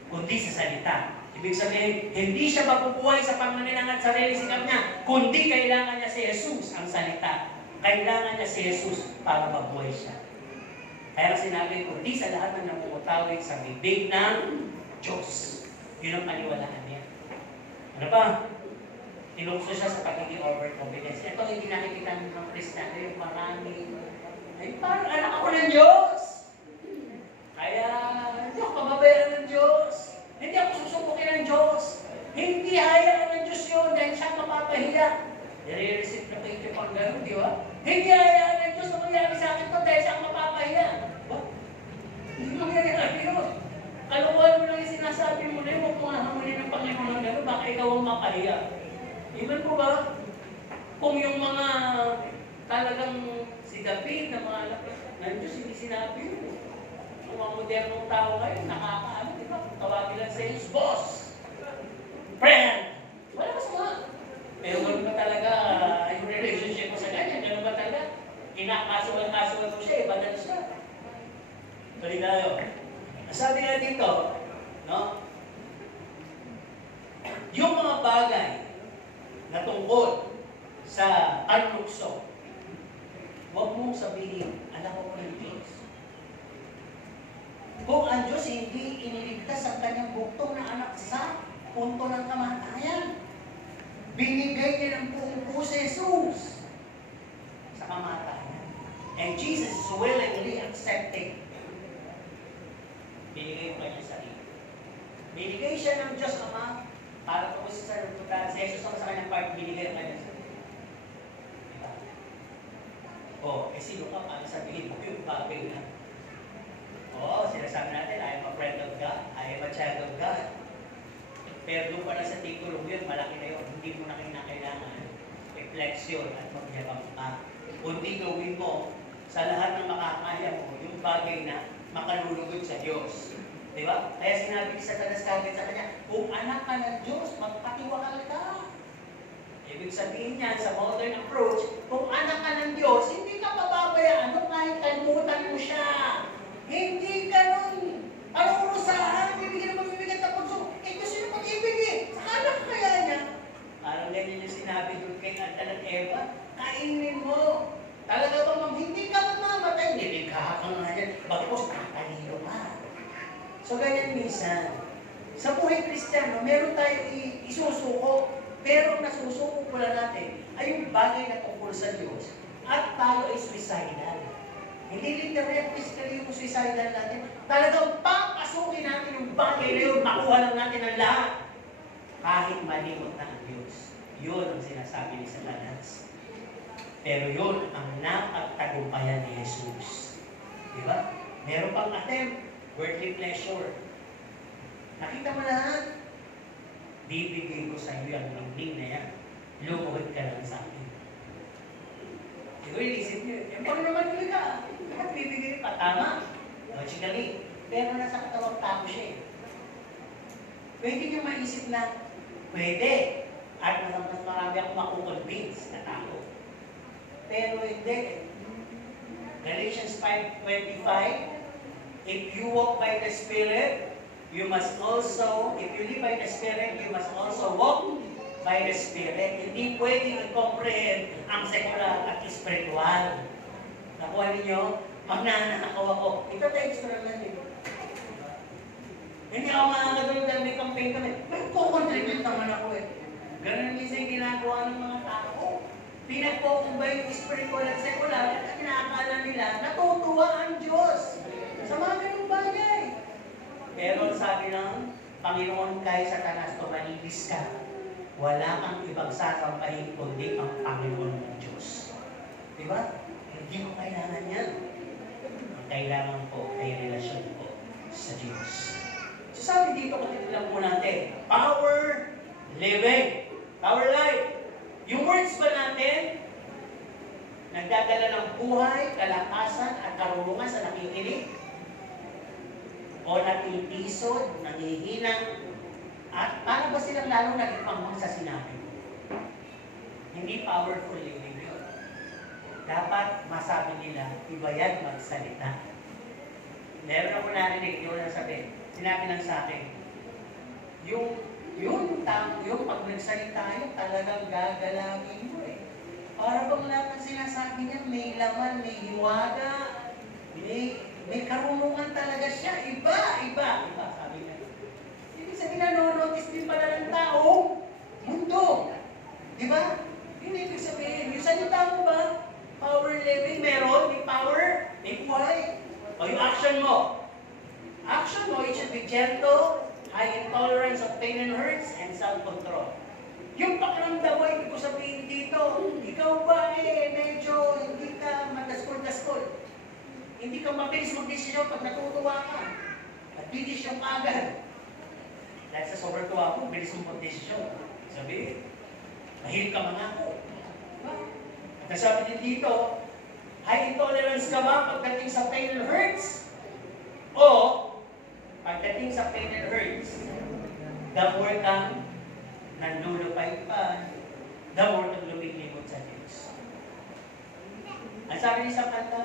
kundi sa salita. Ibig sabihin, hindi siya mabubuhay sa pangangailangan sa sarili sikap niya, kundi kailangan niya si Jesus ang salita. Kailangan niya si Jesus para mabuhay siya. Kaya sinabi ko, di sa lahat ng namumutawid sa bibig ng Diyos. Yun ang paniwalaan niya. Ano ba? tinukso siya sa pagiging overconfidence. Ito hindi nakikita ng mga Kristiyano, yung marami. Ay, parang anak ako ng Diyos. Kaya, hindi ako pababayaran ng Diyos. Hindi ako susubukin ng Diyos. Hindi hayaan ng Diyos yun dahil siya mapapahiya. I-receive na kayo pang gano'n, di ba? Hindi hayaan ng Diyos na mangyari sa akin to dahil siya mapapahiya. Ba? Hindi mangyayari yun. Kalukuhan mo lang yung sinasabi mo na yun, huwag mo hahamulin ng Panginoon ng gano'n, baka ikaw ang mapahiya. Iban po ba? Kung yung mga talagang si David na mga anak ng Diyos, hindi sinabi yun. Ang mga modernong tao ngayon, nakakaano, di ba? Tawagin lang sa iyo, boss! Friend! Wala ka sama. Pero gano'n ba talaga yung relationship mo sa kanya? Gano'n ba talaga? Kinakasual-kasual mo siya, iba na siya. Balik tayo. Sabi nga dito, no? Yung mga bagay na tungkol sa panlukso, huwag mong sabihin, alam ko ng Diyos. Kung ang Diyos hindi iniligtas ang kanyang buktong na anak sa punto ng kamatayan, binigay niya ng buong puso si Jesus sa kamatayan. And Jesus is willingly accepting. Binigay mo kanyang sarili. Binigay siya ng Diyos Ama para po sa sarili. Si Jesus ang sa kanyang part, binigay ang kanyang sarili. Diba? Sino ka para sabihin mo yung bagay na? Sinasabi natin, I am a friend of God, I am a child of God. Pero doon pala sa titulo yun, malaki na yun. Hindi mo na kailangan refleksyon at magyabang ka. Kundi gawin mo sa lahat ng makakaya mo, yung bagay na makalulugod sa Diyos. Di ba? Kaya sinabi sa Satanas kagad sa kanya, kung anak ka ng Diyos, magpatiwakal ka. Ibig sabihin niyan sa modern approach, kung anak ka ng Diyos, hindi ka pababayaan nung kahit kalimutan mo siya. Hindi ka nun. Parurusahan, bibigyan mo bibigyan na puso. Gusto nyo pag-ibig sa anak kaya niya. Parang ganyan yung sinabi doon kay Adam at Eva, kainin mo. Talaga ba ma'am, hindi ka mamamatay. Niligha ka nga yan. Bagpos, kakalino ka. So ganyan minsan. Sa buhay Kristiyano, meron tayong isusuko. Pero ang nasusuko pala natin ay yung bagay na tungkol sa Diyos. At tayo ay suicidal. Hindi literal physically yung suicidal natin. Talagang papasukin natin yung bagay na yun, makuha lang natin ang lahat. Kahit malimot na ang Diyos. Yun ang sinasabi ni Satanas. Pero yun ang napagtagumpayan ni Jesus. Diba? Meron pang attempt, worldly pleasure. Nakita mo lahat? Bibigay ko sa iyo ang ningning na yan. Lumuhod ka lang sa akin. Siguro inisip niyo, pag naman yun ka, bakit bibigay pa? Tama? Logically. Pero nasa katawang tao siya eh. Pwede niyo maisip na, pwede. At mas marami akong makukonvince na tao. Pero hindi. Galatians 5:25, if you walk by the Spirit, you must also, if you live by the Spirit, you must also walk by the Spirit. Hindi pwedeng i-comprehend ang sekular at spiritual. Nakuha ninyo? Magnanakaw ako. Ito text ko naman eh. Hindi ako makakadulog dahil may campaign kami. May contribute naman ako eh. Ganun minsan yung ginagawa ng mga tao. Pinagpokumbay yung spiritual at sekular at kinakala nila, natutuwa ang Diyos sa mga ganung bagay. Pero sabi ng Panginoon kay Satanas, tumanigis ka. Wala kang ibang sasampahin kundi ang Panginoon ng Diyos. Diba? Hindi ko kailangan yan. Ang kailangan ko ay relasyon ko sa Diyos. So sabi dito, katitilang po natin, power living. Power life. Yung words ba natin, nagdadala ng buhay, kalakasan, at karunungan sa nakikinig? O natitisod, nanghihina, at para ba silang lalo nagipangmang sa sinabi? Hindi powerful living yun. Dapat masabi nila, iba yan magsalita. Meron ako narinig, yun ang sabi. Sinabi lang sa akin, yung pag nagsalita yun, talagang gagalangin mo eh. Para bang lahat ng sinasabi niya, may laman, may hiwaga, may karunungan talaga siya. Iba, sabi niya. Ibig sabihin, nanonotice din pala ng taong mundo. O yung action mo. Action mo, it should be gentle, high in tolerance of pain and hurts, and self-control. Yung pakiramdam mo, ibig ko sabihin dito, ikaw ba medyo hindi ka madaskol-daskol. Hindi ka mabilis mag-desisyon pag natutuwa ka. At didesisyon ka agad. Dahil sa sobrang tuwa mo, bilis mo mag-desisyon. Sabihin, mahilig ka mangako. Diba? At sabi din dito, high intolerance ka ba pagdating sa pain and hurts? O, pagdating sa pain and hurts, the more kang nanlulupay pa, the more kang lumilipot sa Diyos. Ang sabi niya sa kanta,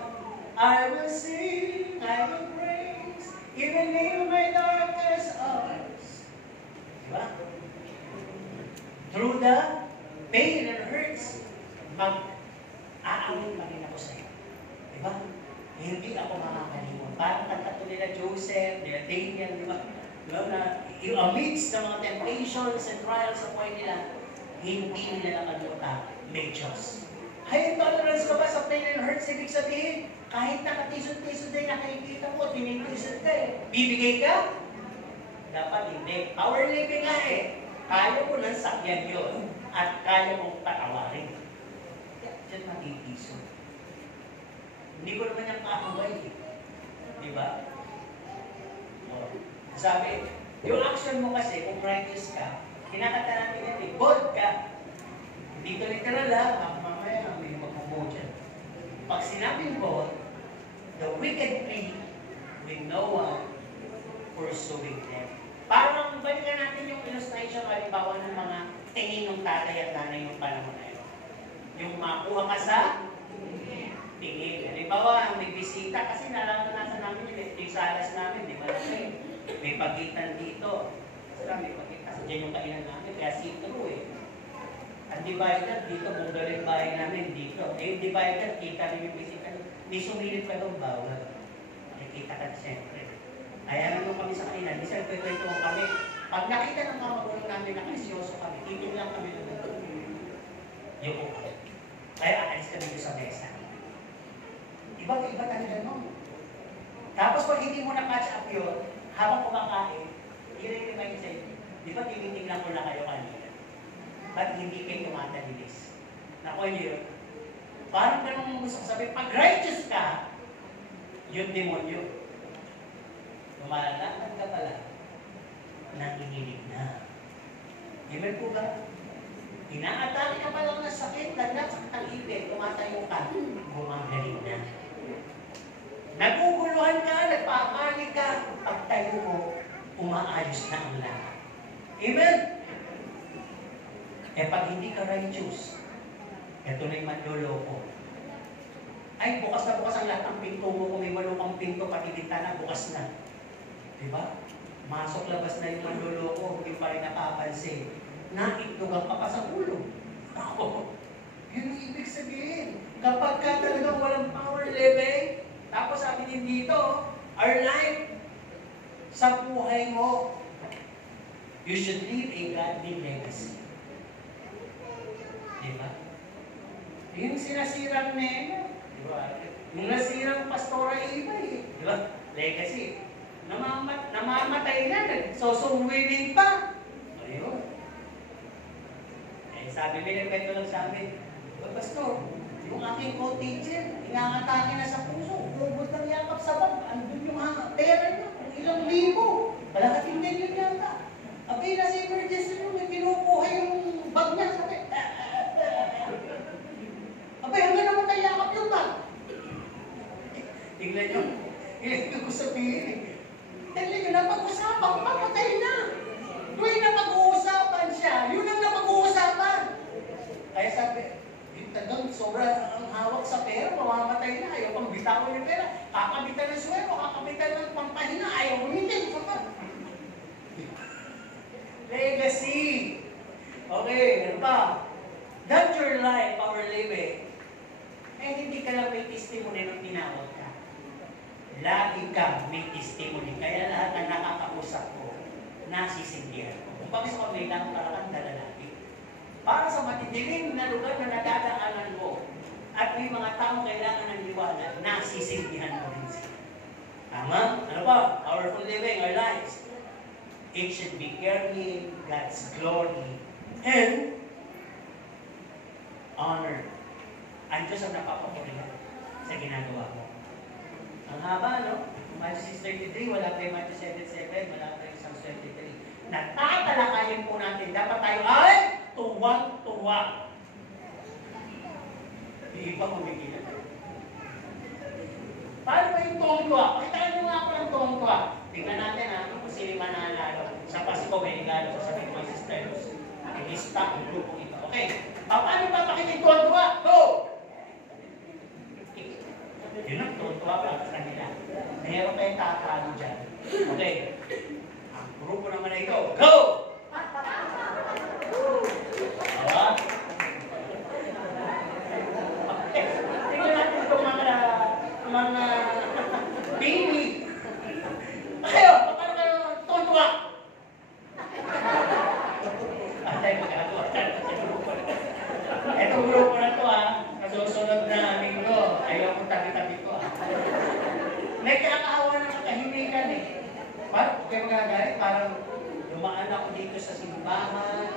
I will sing, I will praise, even in my darkest hours. Diba? Through the pain and hurts, mag-aawin pa rin ako sa'yo. Diba? Hindi ako makakalimot. Parang kanta to nila Joseph, nila Daniel, diba? Diba na yung amidst ng mga temptations and trials sa buhay nila, hindi nila nakalimutan, may Diyos. High tolerance ka ba sa pain and hurts? Ibig sabihin, kahit nakatisod-tisod din, nakikita mo, tinitisod ka eh. Bibigay ka? Dapat hindi. Power living nga eh. Kaya mo nang sakyan yun at kaya mong patawarin. Diyan matitisod. Hindi ko naman yung kakabay eh. Diba? O, sabi, yung action mo kasi, kung righteous ka, kinakata natin yan eh, bold ka. Hindi ko literal ha, mamaya may magbubo dyan. Pag sinabing bold, the wicked flee with no one pursuing them. Parang balikan natin yung illustration, halimbawa ng mga tingin ng tatay at nanay yung panahon na yun. Yung makuha ka sa tingin. Halimbawa, may bisita, kasi naranasan namin yung salas namin, di ba? May pagitan dito. Kasi may pagitan. Kasi dyan yung kainan namin, kaya see-through eh. Ang divider, dito, bunggaling bahay namin, dito. Eh, yung divider, kita rin yung bisita. Hindi sumilip ka doon, bawal. Nakikita ka siyempre. Kaya naman kami sa kanila, di sa kwento kami. Pag nakita ng mga magulang namin na kanisyoso kami, titin lang kami na doon. Yung kami. Kaya aalis kami doon sa mesa. Iba talaga nun. Tapos pag hindi mo na-catch up yun, habang kumakain, i-remind sa'yo, di ba tinitingnan ko na kayo kanina? Ba't hindi kayo tumatalilis? Nakuha niyo yun? Parang ganun gusto ko sabihin, pag righteous ka, yung demonyo, lumalalaman ka pala, nanginginig na. Amen po ba? Inaatake ka pa lang ng sakit, lagnat, sakit ang ipin, tumatayo ka, gumagaling na. Naguguluhan ka, nagpapalik ka, pagtayo mo, umaayos na ang lahat. Amen? Eh pag hindi ka righteous, ito na yung manloloko. Ay, bukas na bukas ang lahat ng pinto mo, kung may 8 kang pinto, pati bintana, bukas na. Diba? Masok labas na yung manloloko, hindi pa rin napapansin. Naitlugan pa sa ulo. Ako, yun ang ibig sabihin. Kapag ka talagang walang power living, tapos sabi din dito, our life, sa buhay mo, you should leave a godly legacy. Diba? Yung sinasirang nena, diba? Yung nasirang pastora iba eh. Diba? Legacy. Namamatay na, sosuwirin pa. Ayun. Eh, sabi may nagkwento lang sa amin, Pastor, yung aking co-teacher, inangatake na sa puso, ubod ng yakap sa bag, andun yung pera niya, kung ilang libo, kalahating million yata. Abay, nasa emergency room, may kinukuha yung bag niya, sabi, abay, hanggang naman tayo yakap yung bag. Tingnan nyo, hindi ko sabihin eh. Tingnan nyo, napag-usapan, papatay na. Tuwing napag-uusapan siya, yun ang napag-uusapan. Kaya sabi, tagang sobra ang hawak sa pera, mamamatay na, ayaw pang bitawan yung pera, kakabitan ng swero, kakabitan ng pampahinga, ayaw gumitin. Legacy. Okay, ano pa? That your life, our living, eh hindi ka lang may testimony ng tinawag ka. Lagi ka may testimony. Kaya lahat ng nakakausap ko, nasisindihan ko. Kung bakit sa may lang parang dalalaki. Para sa matidilim na lugar na nadadaanan mo, at may mga taong kailangan ng liwanag, nasisindihan mo rin sila. Tama? Ano pa? Powerful living, our lives. It should be carrying God's glory and honor. Ang Diyos ang napapapurihan sa ginagawa mo. Ang haba, no? Matthew 6:33, wala pa yung Matthew 7:7, wala pa yung Psalms 23. Natatalakayin po natin, dapat tayo ay tuwang-tuwa. Hindi ba kumikilan? Paano ba yung tuwang-tuwa? Pakitaan nyo nga ako ng tuwang-tuwa. Tingnan natin kung sino mananalo. Sa Pasko may regalo sa sabi ko mga sisters. Ilista ang grupo ito. Okay. Paano ba pakita yung tuwang-tuwa? Go! Yun ang tuwang-tuwa para sa kanila. Meron kayong tatalo dyan. Okay. Ang grupo naman na ito. Go! Diba? Tingnan natin itong mga baby. Kayo, paano kayo tuwang-tuwa? Tayo magagawa. Itong grupo na to kasusunod na linggo. Ayaw kong tabi-tabi ko May kinakahawa ng katahimikan Parang kayo magagay, parang dumaan ako dito sa simbahan,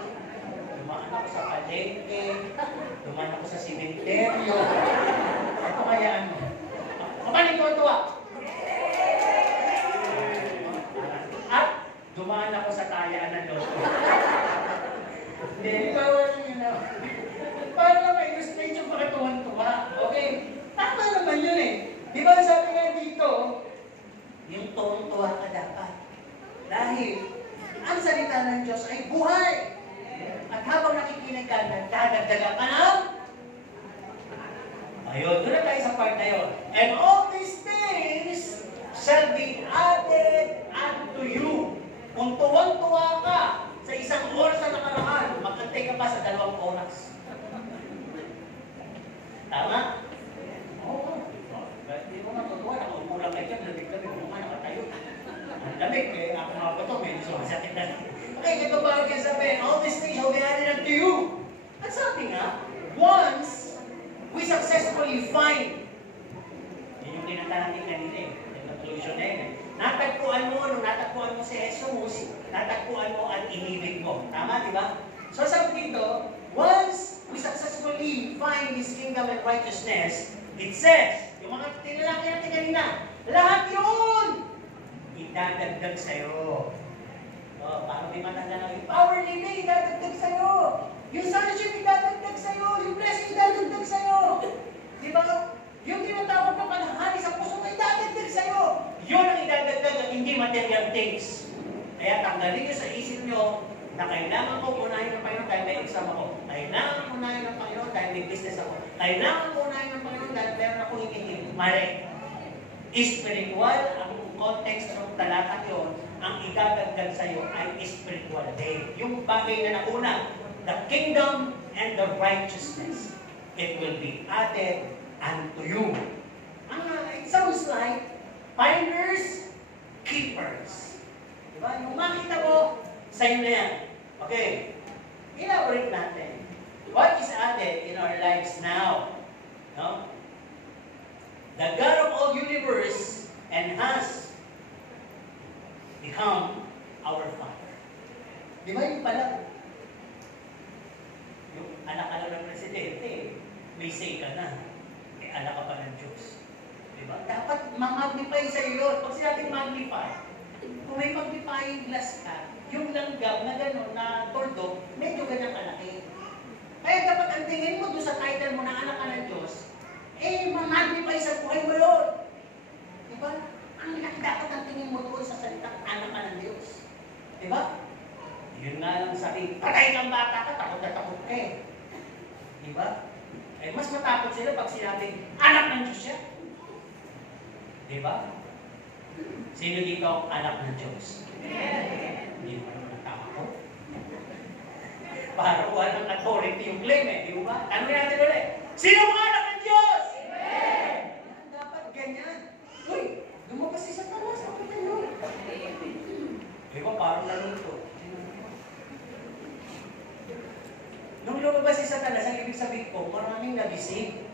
dumaan ako sa palengke, dumaan ako sa simenteryo. Ito kaya ano? Paano ito tuwa? At dumaan ako sa tayaan ng loto. Hindi, bawal yun Para ma-illustrate yung pakatuwan-tuwa. Okay? Tama naman yun Di ba sabi nga dito, yung tuwang-tuwa ka dapat. Dahil ang salita ng Diyos ay buhay. At habang nakikinig ka, nagdadagdagan ka ng ayun, doon na tayo sa part na yun. And all these things shall be added unto you. Kung tuwang-tuwa ka sa isang oras na nakaraan, magkantay ka pa sa 2 oras. Tama? Oo. Hindi mo matutuwa, nakaupo lang kayo dyan, lamig-lamig, kung nakatayo. Ang lamig, ako mga bato, medyo sumasakit na. Okay, ito ba ang sabihin? All these things shall be added unto you. At sabi nga, once we successfully find, yun yung kinanta natin kanina yung conclusion na yun natagpuan mo, nung natagpuan mo si Jesus, natagpuan mo at inibig mo. Tama, di ba? So sabi dito, once we successfully find His kingdom and righteousness, it says, yung mga tinalaki natin kanina, lahat yun, idadagdag sa'yo. Parang di matanda na yung power living, idadagdag sa'yo. Yung sonship, idadagdag sa'yo. Yung blessing, idadagdag sa'yo. Di ba? Yung tinatawag ng panahari sa puso, idadagdag sa'yo. Yun ang idadagdag at hindi material things. Kaya tanggalin nyo sa isip nyo na kailangan ko unahin ng Panginoon dahil may exam ako. Kailangan ko unahin ng Panginoon dahil may business ako. Kailangan ko unahin ng Panginoon dahil meron akong hihingin. Mali. Spiritual ang context ng talatang yun, ang idadagdag sa iyo ay spiritual day. Yung bagay na nauna, the kingdom and the righteousness, it will be added unto you. It sounds like finders, keepers. Diba? Yung makita mo, sa'yo na yan. Okay. Elaborate natin. What is added in our lives now? No? The God of all universe and has become our Father. Di ba yung pala? Yung anak ka lang ng presidente, may say ka na. May anak ka pa ng Diyos. Di ba? Dapat ma-magnify sa iyo. Pag sinabing magnify, kung may magnifying glass ka, yung langgam na gano'n, na tordo, medyo ganyan kalaki. Kaya dapat ang tingin mo doon sa title mo na anak ka ng Diyos, ma-magnify sa buhay mo yun. Di ba? Ang laki dapat ang tingin mo doon sa salitang anak ka ng Diyos. Di ba? Yun nga lang sabi, patay kang bata ka, takot na takot ka Di ba? Mas matakot sila pag sinabing, anak ng Diyos siya. Di ba? Sino dito ang anak ng Diyos? Hindi mo naman natakot. Para walang authority yung claim di ba? Tanongin natin ulit, sino ang anak ng Diyos? Dapat ganyan. Uy, lumabas si Satanas, kapit na yun. Di ba, parang nalunto. Nung lumabas si Satanas, ang ibig sabihin ko, maraming nagising.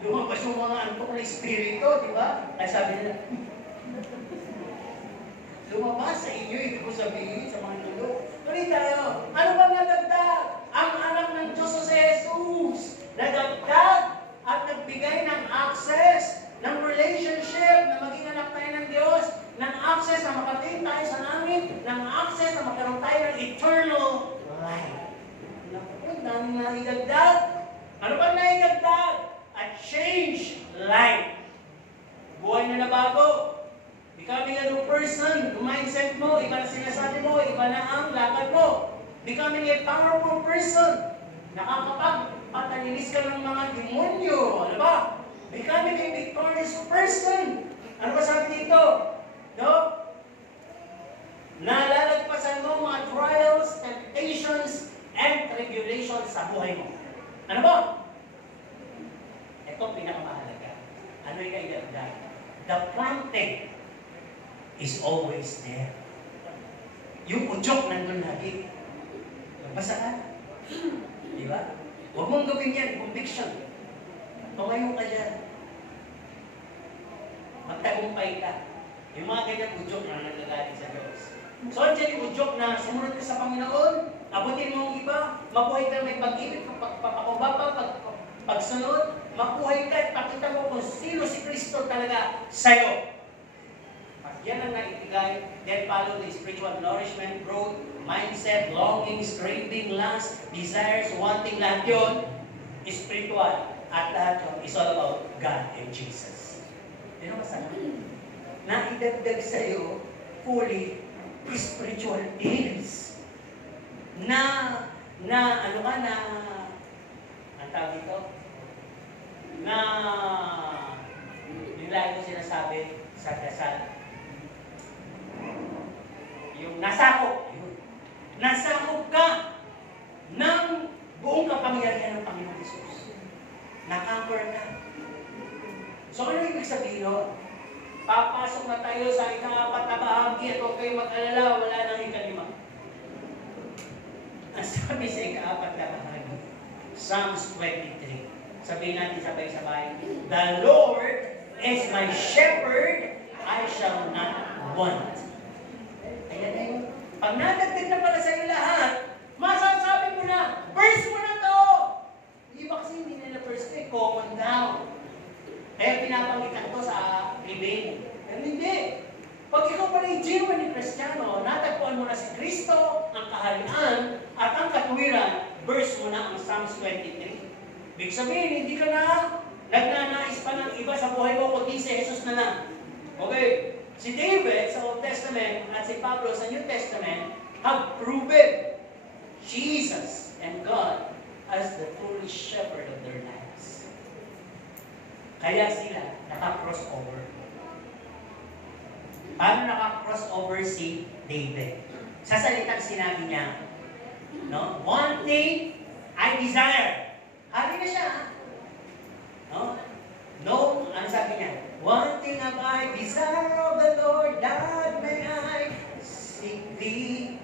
Lumabas yung mga antok na espiritu, di ba? Kaya sabi nila, naidagdag? Ano pa naidagdag? A change life. Buhay na nabago. Becoming a new person. Yung mindset mo, iba na sinasabi mo, iba na ang lakad mo. Becoming a powerful person. Nakakapagpatalinis ka ng mga demonyo. Ano ba? Becoming a victorious person. Ano ba sabi dito? No? Nalalagpasan mo mga trials, temptations, and tribulations sa buhay mo. Ano ba? Ito pinakamahalaga. Ano yung kaidagdag? The prompting is always there. Yung udyok nandun lagi. Magbasa ka. Diba? Huwag mong gawin yan, conviction. Tumayo ka dyan. Magtagumpay ka. Yung mga ganyan udyok na nagagaling sa Diyos. So, andyan yung udyok na sumunod ka sa Panginoon, abutin mo ang iba, mabuhay ka may pag-ibig, pagpapakubaba, pagsunod, mabuhay ka at pakita mo kung sino si Kristo talaga sa'yo. Pag yan ang naibigay, then follow the spiritual nourishment, growth, mindset, longings, craving, lust, desires, wanting, lahat yun, spiritual. At lahat yun is all about God and Jesus. Yun ang masama. Naidagdag sa'yo fully spiritual things na ano ka na ang tawag dito na yung lagi ko sinasabi sa dasal yung nasakop ka ng buong kapangyarihan ng Panginoon Jesus. Na-conquer ka. So ano ibig sabihin nun? Papasok na tayo sa ika-4 na bahagi at huwag kayong mag-alala, wala nang ika-5. Ang sabi sa ika-4 na bahagi, Psalms 23. Sabihin natin sabay-sabay, The Lord is my shepherd, I shall not want. Ayan na yun. Pag nadagdag na pala sa'yo lahat, masasabi mo na, verse mo na to! Hindi ba kasi hindi nila verse ko, common down. Kaya pinapangitan ko sa living. Pero hindi. Pag ikaw pala yung genuine Kristiyano, natagpuan mo na si Kristo, ang kaharian, at ang katuwiran, verse mo na ang Psalms 23. Ibig sabihin, hindi ka na nagnanais pa ng iba sa buhay mo, kundi si Jesus na lang. Okay. Si David sa Old Testament at si Pablo sa New Testament have proven Jesus and God as the truly shepherd of their lives. Kaya sila naka-crossover. Paano naka-crossover si David? Sa salitang sinabi niya, no? One thing I desire. Hari na siya. No? No, ano sabi niya? One thing have I desire of the Lord, that may I seek thee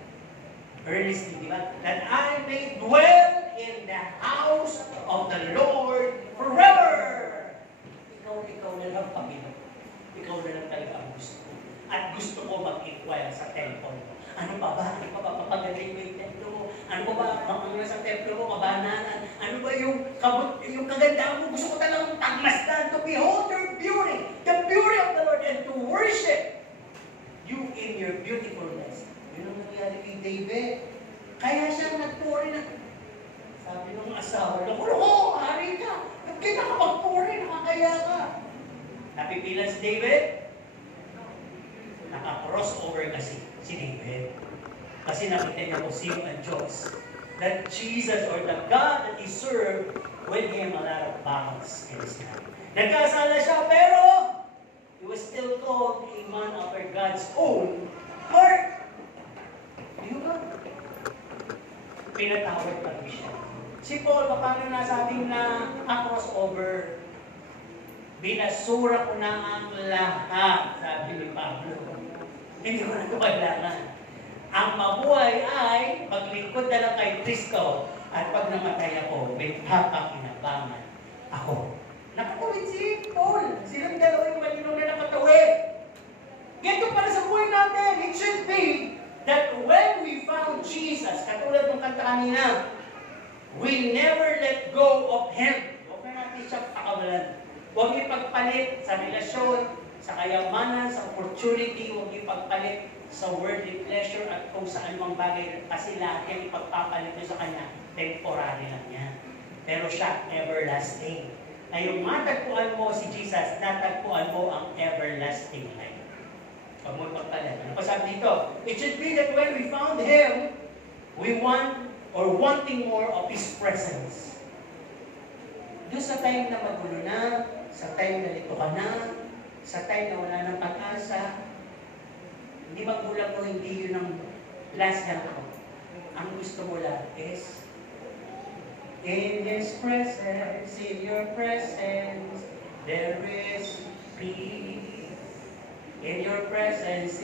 earnestly, di ba? That I may dwell in the house of the Lord forever. Ikaw na lang, Panginoon. Ikaw na lang talaga ang gusto ko. At gusto ko mag-inquire sa temple. Ano pa ba? Ano pa ba? Papagaling mo yung templo mo? Ano pa ba? Ang sa templo mo, kabananan? Ano ba yung kagandahan mo? Gusto ko talagang tagmasdan to behold your beauty, the beauty of the Lord, and to worship you in your beautifulness. Yun ang nangyari kay David. Kaya siya nagpuri na, sabi ng asawa, naku, hari ka. At kaya nakapagpuri, nakakaya ka. Napipilan si David? Naka-crossover kasi si David. Kasi nakita niya kung sino ang Diyos. That Jesus or the God that He served win him a lot of battles in His life. Nagkasala siya, pero he was still called a man after God's own heart. Di ba? Pinatawad pa rin siya. Si Paul, paano nasabing na crossover? Binasura ko na ang lahat, sabi ni Pablo. Hindi ko na ito kailangan. Ang mabuhay ay maglingkod na lang kay Kristo at pag namatay ako, may papakinabangan ako. Nakatawid si Paul. Silang dalawa yung malinong na nakatawid. Ganito pala sa buhay natin. It should be that when we found Jesus, katulad ng kanta kanina, we never let go of Him. Huwag na natin siya pakawalan. Huwag ipagpalit sa relasyon, sa kayamanan, sa opportunity, huwag ipagpalit sa worldly pleasure at kung saan mang bagay kasi lahat yan ipagpapalit nyo sa Kanya, temporary lang yan. pero siya everlasting. Na yung matagpuan mo si Jesus, natagpuan mo ang everlasting life. Huwag mo pagpalan. Ano pa sabi dito? It should be that when we found Him, we want or wanting more of His presence. Doon sa time na magulo na, sa time na lito ka na, sa time na wala ng pag-asa, hindi magulang mo, hindi yun ang last na ko. Ang gusto mo lang is, in His presence, in your presence, there is peace. In your presence,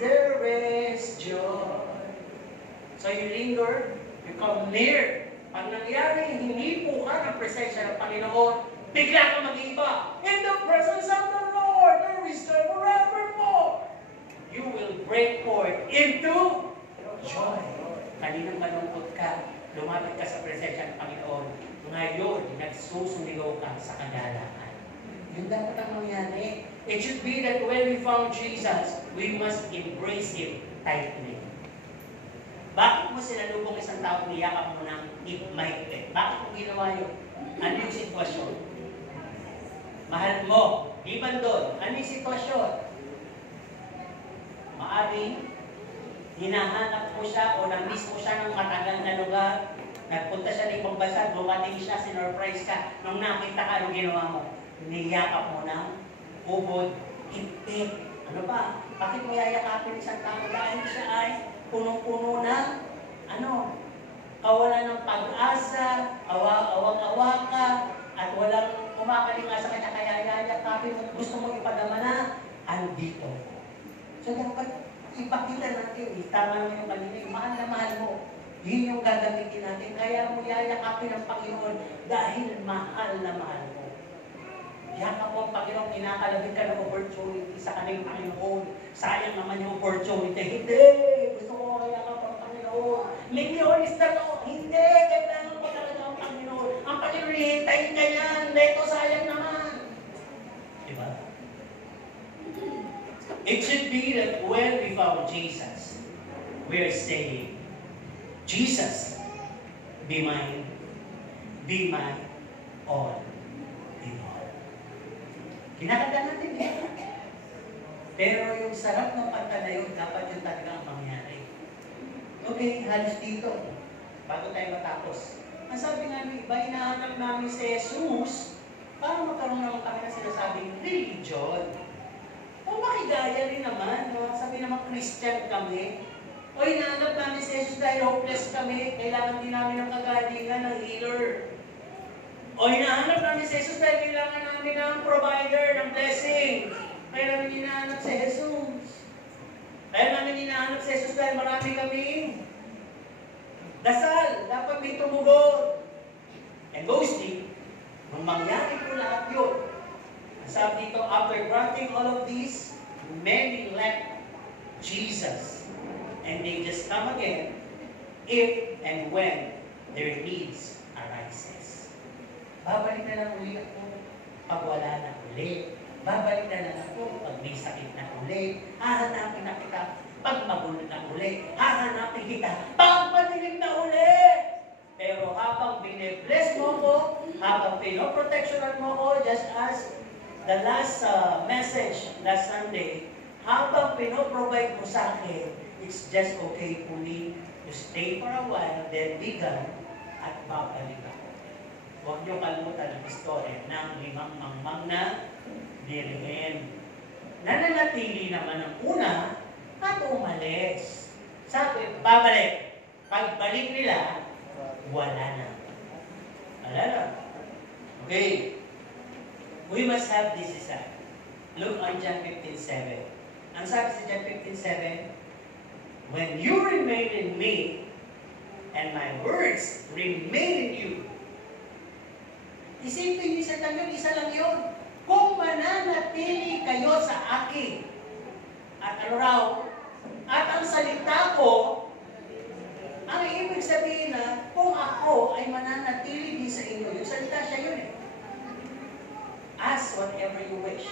there is joy. So you linger, you come near. Pag nangyari, hinipo ka ng presensya ng Panginoon, bigla ka mag-iba. In the presence of the Lord, there is joy forevermore. You will break forth into joy. Kaninang malungkot ka, lumapit ka sa presensya ng Panginoon. Ngayon, nagsusuligaw ka sa kagalakan. Yun dapat ang mangyari. It should be that when we found Jesus, we must embrace Him tightly. Bakit mo sinalubong isang tao, niyakap mo ng mahigpit? Bakit mo ginawa yun? Ano yung sitwasyon? Mahal mo. Iban doon. Ano yung sitwasyon? Maaring hinahanap mo siya o na-miss mo siya ng matagal na lugar. Nagpunta siya ng ibang bansa, dumating siya, sinurprise ka. Nung nakita ka, anong ginawa mo? Niyakap mo ng ubod, higpit. Ano ba? Bakit mo yayakapin isang tao? Dahil siya ay punong-puno na, kawalan ng pag-asa, awang-awa ka, at walang kumakalinga sa kanya, kaya yayakapin mo, gusto mo ipadama na, andito. So dapat ipakita natin, tama naman yung kanina, yung mahal na mahal mo. Yun yung gagamitin natin, kaya mo yayakapin ang Panginoon dahil mahal na mahal mo. Yakap mo ang Panginoon, kinakalabit ka ng opportunity sa kanyang Panginoon. Sayang naman yung opportunity. Hindi! Gusto ko yakap ang Panginoon. Milyon is na to. Hindi! Kailangan mo talaga ang Panginoon. Ang Panginoon, hihintayin ka yan. Ito, sayang naman. Diba? It should be that when we found Jesus, we're saying, Jesus, be mine, all. Kinakanta natin eh. Pero yung sarap ng kanta na yun, dapat yung talaga ang mangyari. Okay, halos dito. Bago tayo matapos. Ang sabi nga ng iba, hinahanap namin si Jesus para magkaroon naman kami na sinasabing religion. O makigaya rin naman, no? Sabi naman Christian kami. O hinahanap namin si Jesus dahil hopeless kami. Kailangan din namin ng kagalingan, ng healer. O hinahanap namin si Jesus dahil kailangan namin ng provider, ng blessing. Kaya namin hinahanap si Jesus. Kaya namin hinahanap si Jesus dahil marami kaming dasal. Dapat may tumugon. And mostly, nung mangyari po lahat yun, sabi dito, after granting all of these, many left Jesus. And they just come again if and when their needs arises. Babalik na lang uli ako pag wala na uli. Babalik na lang ako pag may sakit na uli. Hahanapin na kita pag magulo na uli. Hahanapin kita pag madilim na uli. Pero habang bine-bless mo ko, habang pinoprotectionan mo ko, just as the last message last Sunday, habang pinoprovide mo sa akin, it's just okay for me to stay for a while, then be gone, at babalik ako. Huwag niyo kalimutan ang istorya ng 5 mangmang na birhen. Nananatili naman ang una at umalis. Sabi, babalik. Pagbalik nila, wala na. Wala na. Okay. We must have this desire. Look on John 15:7. Ang sabi sa John 15:7, when you remain in me, and my words remain in you. Isipin niyo sa tanong, isa lang yun. Kung mananatili kayo sa akin, at ano raw, at ang salita ko, ang ibig sabihin na, kung ako ay mananatili din sa inyo, yung salita siya yun eh. Ask whatever you wish.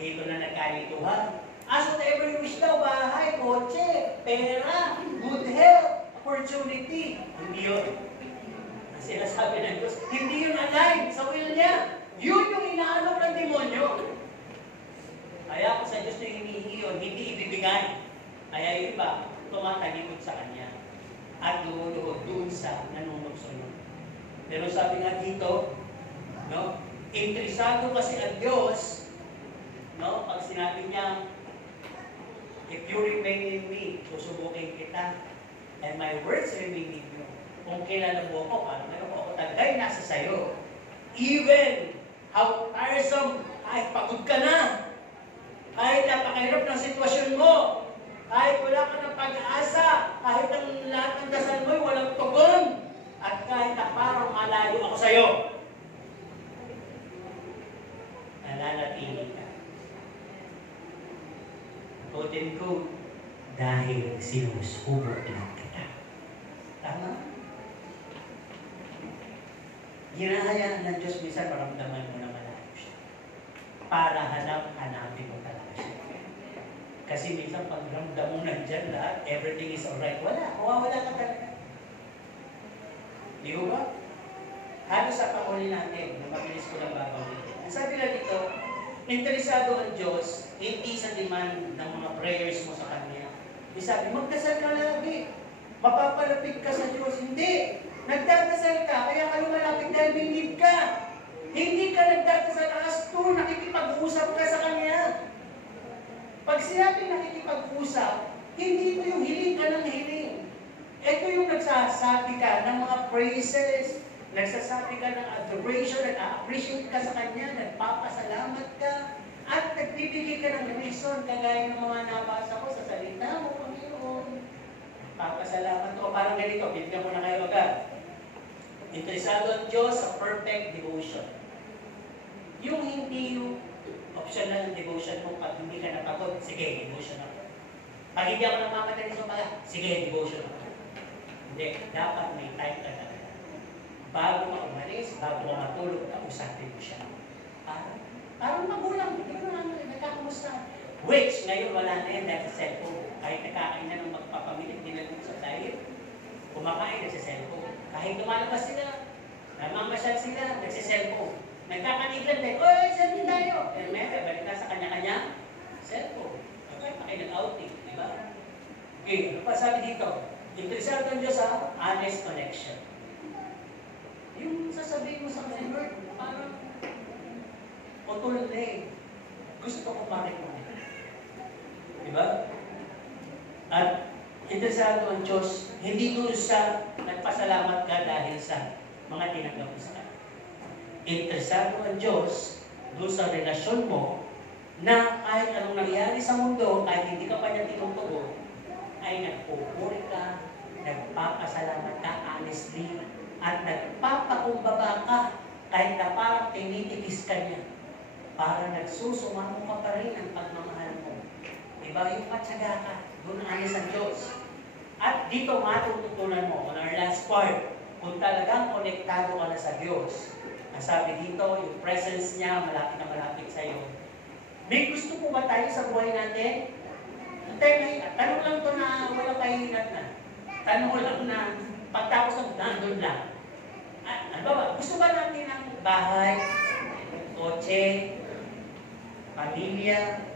Dito na nagkalituhan. Ask whatever you wish daw, bahay, kotse, pera, good health, opportunity. Hindi yun. Ang sinasabi ng Diyos, hindi yun align sa will niya. Yun yung inaalok ng demonyo. Kaya kung sa Diyos na hinihingi yun, hindi ibibigay. Kaya yung iba, tumatalikod sa Kanya. At lumuluhod doon sa nanunugsunod. Pero sabi nga dito, no, interesado kasi ang Diyos, no, pag sinabi niya, if you remain in me, susubukin kita, and my words remain in you. Kung kilala mo ako, parang meron ko ako tagay nasa sayo. Even how tiresome, kahit pagod ka na, kahit napakahirap ng sitwasyon mo, kahit wala ka ng pag-asa, kahit ang lahat ng dasal mo'y walang tugon, at kahit na parang malayo ako sa'yo, nananatili ka. Quote and quote, dahil sinusubok lang kita. Tama? Ginahayaan ng Diyos minsan maramdaman mo na malayo siya. Para hanapin mo talaga siya. Kasi minsan pag ramdam mo nandyan lahat, everything is alright. Wala ka talaga. Di ba? Halos sa panghuli natin, na mabilis ko lang babawin. Sabi lang dito, interesado ang Diyos, hindi sa demand ng mga prayers mo sa Kanya. Sabi, magdasal ka lagi. Mapapalapit ka sa Diyos. Hindi. Nagdadasal ka, kaya ka lumalapit dahil may need ka. Hindi ka nagdadasal as to nakikipag-usap ka sa Kanya. Pag sinabi nakikipag-usap, hindi ito yung hiling ka ng hiling. Ito yung nagsasabi ka ng mga praises, nagsasabi ka ng adoration, nag-appreciate ka sa Kanya, nagpapasalamat ka, at nagbibigay ka ng reason, kagaya ng mga nabasa ko sa salita mo, Panginoon. Papasalamat ko, parang ganito, bibigyan ko na kayo agad. Interesado ang Diyos sa perfect devotion. Yung hindi yung optional devotion mo, pag hindi ka napagod, sige, devotion ako. Pag hindi ako namamadali sa umaga, sige, devotion ako. Hindi, dapat may time ka talaga. Bago ka umalis, bago ka matulog, kausapin mo siya. Parang magulang, hindi ko naman nagkakamusta. Which, ngayon wala na yan dahil sa cellphone. Kahit nakakain na ng magpapamilit, dinagod sa diet, kumakain na sa cellphone. Kahit lumalabas sila, namamasyal sila, nagsiselfone. Nagkakaniglan din, oy, selfie tayo. Eh, may balik na sa kanya-kanya, cellphone. Okay, pakinag-outing, di ba? Okay, ano pa sabi dito? Interesado ang Diyos sa honest connection. Yung sasabihin mo sa kanya, Lord, parang otulay. Gusto ko marinig. Di ba? At interesado ang Diyos, hindi doon sa nagpasalamat ka dahil sa mga tinanggap mo sa Kanya. Interesado ang Diyos doon sa relasyon mo na kahit anong nangyari sa mundo, kahit hindi ka pa niya tinutugon, ay nagpupuri ka, nagpapasalamat ka honestly, at nagpapakumbaba ka kahit na parang tinitikis ka niya. Para nagsusumamo ka pa rin ang pagmamahal mo. Diba? Yung patsaga ka, doon anis ang Diyos. At dito matututunan mo, on our last part, kung talagang konektado ka na sa Diyos, ang sabi dito, yung presence niya, malapit na malapit sa iyo. May gusto po ba tayo sa buhay natin? Tanong lang to na wala pahinat na. Tanong lang na pagtapos ng nandun lang. Ano ba? Gusto ba natin ang bahay, kotse, pamilya,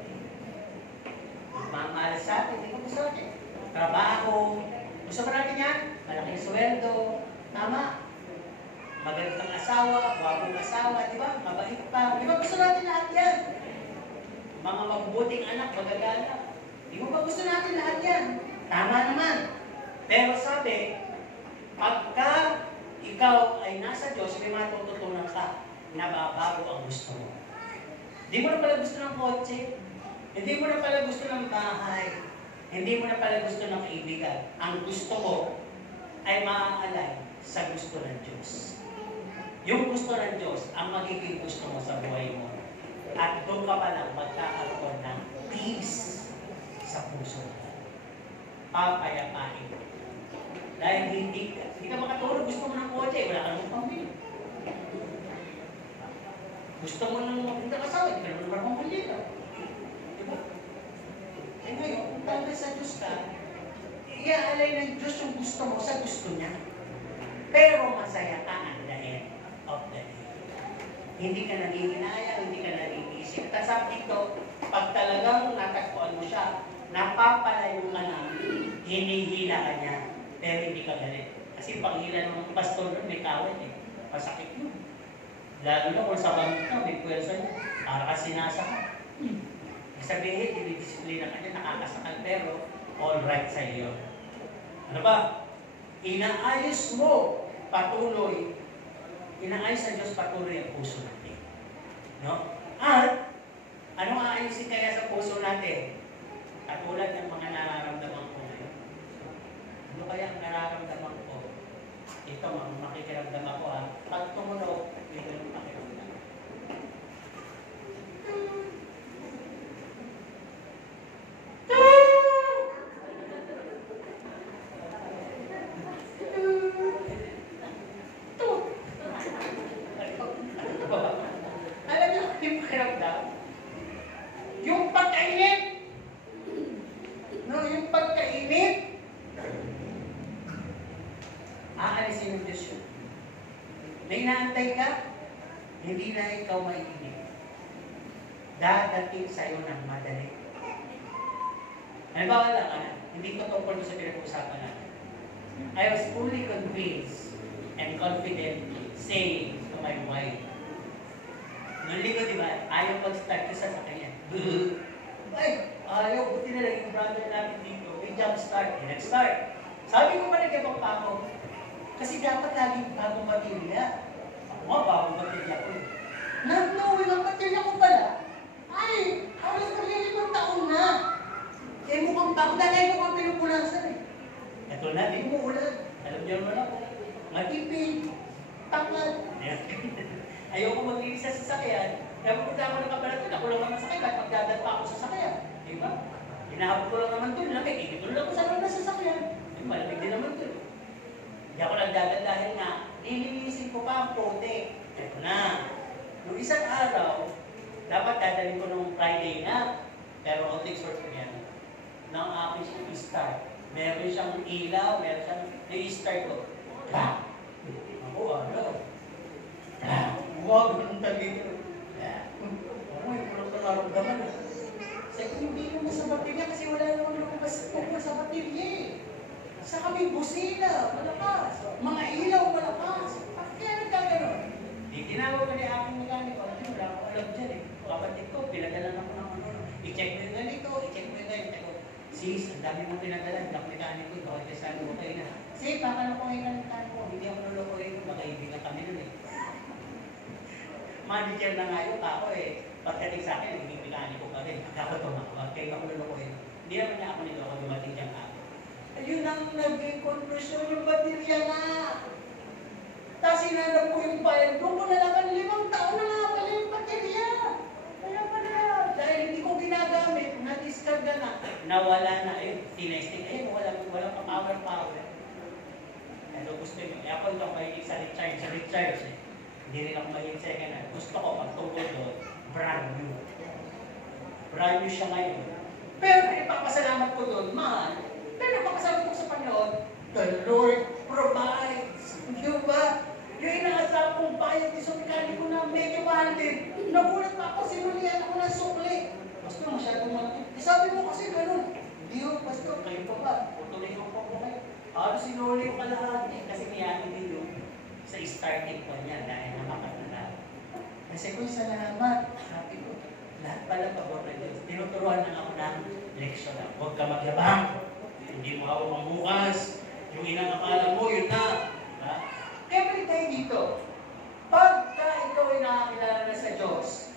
mamahal sa atin, hindi ko gusto natin. Trabaho, gusto ba natin yan? Malaking sweldo, tama? Magandang asawa, wapong asawa, di ba? Mabait pa. Di ba gusto natin lahat yan? Mga mabubuting anak, magagala. Di mo ba gusto natin lahat yan? Tama naman. Pero sabi, pagka ikaw ay nasa Diyos, may matututunan ka, nababago ang gusto mo. Hindi mo na pala gusto ng kotse, hindi mo na pala gusto ng bahay, hindi mo na pala gusto ng kaibigan. Ang gusto mo ay maaalay sa gusto ng Diyos. Yung gusto ng Diyos, ang magiging gusto mo sa buhay mo. At doon ka pa lang magkakaroon ng peace sa puso mo. Papayapain. Dahil hindi ka makatulog, gusto mo ng kotse, wala ka naman pambili. Gusto mo nang magpunta kasawa, hindi ka naman naman pambili ka. Diba? Eh ngayon, kung talaga sa Diyos ka, iaalay ng Diyos yung gusto mo sa gusto niya. Pero masaya ka at the end of the day. Hindi ka nanginginaya, hindi ka nangingisip. At sabi dito, pag talagang natagpuan mo siya, napapalayo ka na, hinihila ka niya, pero hindi ka galit. Kasi paghila ng pastor nun, may kawit eh. Masakit yun. Lalo na kung sa bangit ka, may puwersa niya. Para ka sinasaka. Sabihin, dinidisiplina ka niya, nakakasakal, pero all right sa iyo. Ano ba? Inaayos mo patuloy, inaayos sa Diyos patuloy ang puso natin. No? At, ano aayusin kaya sa puso natin? Katulad ng mga nararamdaman ko ngayon. Ano kaya ang nararamdaman ko? Ito, makikiramdam ako ha. Pag tumunog, ito yung makikiramdam. Alam niyo, yung pakiramdam? Yung pagkainit! No, yung pagkainit! Aalisin ng Diyos yun. May naantay ka, hindi na ikaw maiinit. Dadating sa'yo ng madali. Halimbawa lang, hindi ko tungkol sa pinag-uusapan natin. I was fully convinced and confident saying to my wife, nung ligo, di ba, ayaw mag-start ko sa sakyan. Ay, ayaw, buti na lang yung brother natin dito. May jump start. Nag-start. Sabi ko pa nagkabang pa ako. Kasi dapat laging bagong baterya. Ako nga, bagong baterya ko. Knowing ang baterya ko pala, ay, halos 5 taon na. Eh, mukhang bago na kayo mukhang pinupunasan eh. Ito na, di mo ulan. Alam niyo naman ako. Matipid. Taklat. Ayoko maglinis sa sasakyan. Kaya pupunta ako ng kapalatin, ako lang naman sakay, kahit magdadal pa ako sa sasakyan. Diba? Hinahabol ko lang naman doon, lamig. Ikitulog ako sa loob na sasakyan. Malamig din naman doon. Hindi ako nagdadal dahil nga, nilinisin ko pa ang pote. Ito na. Nung isang araw, dapat dadalhin ko nung Friday na. Pero all things work together. Nang akin siyang i-start. Meron siyang ilaw, meron siyang i-start ko. Ako, ano? Huwag ng tagin. Ako, yung walang nararamdaman. Sabi ko, hindi naman sa baterya kasi wala naman lumabas sa baterya eh. Sa kami busina, malakas. Mga ilaw, malakas. Bakit kaya nagkaganon? Di tinawag ko ni aking mekaniko. Wala ako alam dyan eh. Kapatid ko, pinagalan ako ng ano. I-check mo yung ganito, i-check mo yung ganito. Sis, ang dami mong pinagalan. Ang mekaniko, ito ay kasano mo kayo na. Sis, baka nakuhin ka ng mekaniko. Hindi ako nalukuhin. Magkaibigan kami nun eh. Manager na nga yung ako eh. Pagdating sa akin, naging mekaniko pa rin. Ako tumawag. Kaya ako nalukuhin. Hindi naman niya ako nito. Ako dumating dyan ako. Ayun ang naging conclusion yung baterya na. Tapos hinanap ko yung file. Doon ko nalaman 5 taon na nga pala yung baterya. Kaya pala, dahil hindi ko ginagamit, na-discarga na. Nawala na. Ayun, tinesting. Ayun, walang power. Pero gusto nyo. Kaya ako ito mahilig sa recharge eh. Hindi rin ako mahilig second hand. Gusto ko pag tungkol doon, brand new. Brand new siya ngayon. Pero ipapasalamat ko doon, mahal. Pero napakasabi ko sa Panginoon, the Lord provides. Di ba? Yung inaasahan kong bayad ni mekaniko na medyo mahal din. Nagulat pa ako, sinulihan ako ng sukli. Basta masyadong malaki. Sabi mo kasi ganun. Hindi yung basta, kayo pa ba? Putuloy ko pa po kayo. Sinuli ko kalahati kasi niyaki din yung sa starting point niya dahil namakatala. Kasi kung salamat, sabi ko, lahat pala pabor na Diyos. Tinuturuan lang ako ng leksyon na, huwag ka magyabang. Hindi mo ako mabukas. Yung inakakala mo, yun na. Ha? Kaya balik tayo dito. Pagka ikaw ay nakakilala na sa Diyos,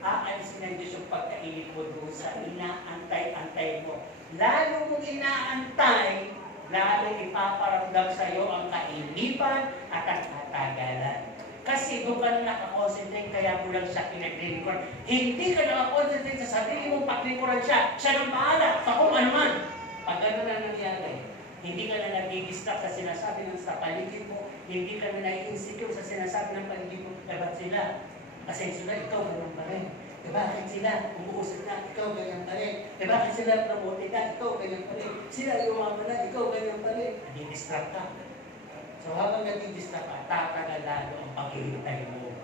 aalisin ng Diyos yung pagkainit mo doon sa inaantay-antay mo. Lalo mong inaantay, lalo ipaparamdam sa iyo ang kainipan at ang katagalan. Kasi doon ka na nakakonsentrate, kaya mo lang siya pinaglilikuran. Hindi ka nakakonsentrate sa sarili mong paglikuran siya. Siya nang bahala sa kung ano man. Pag ano na nangyari, hindi ka na nag-distract sa sinasabi ng sa paligid mo, hindi ka na nai-insecure sa sinasabi ng paligid mo, dapat sila. Kasi sila, ikaw ganun pa rin. Bakit sila umuusap na, ikaw ganyan pa rin. Bakit sila promote na, ikaw ganyan pa rin. Sila yumaman na, ikaw ganyan pa rin. Nadi-distract ka. So habang nagtitista ka, tatagal lalo ang paghihintay mo.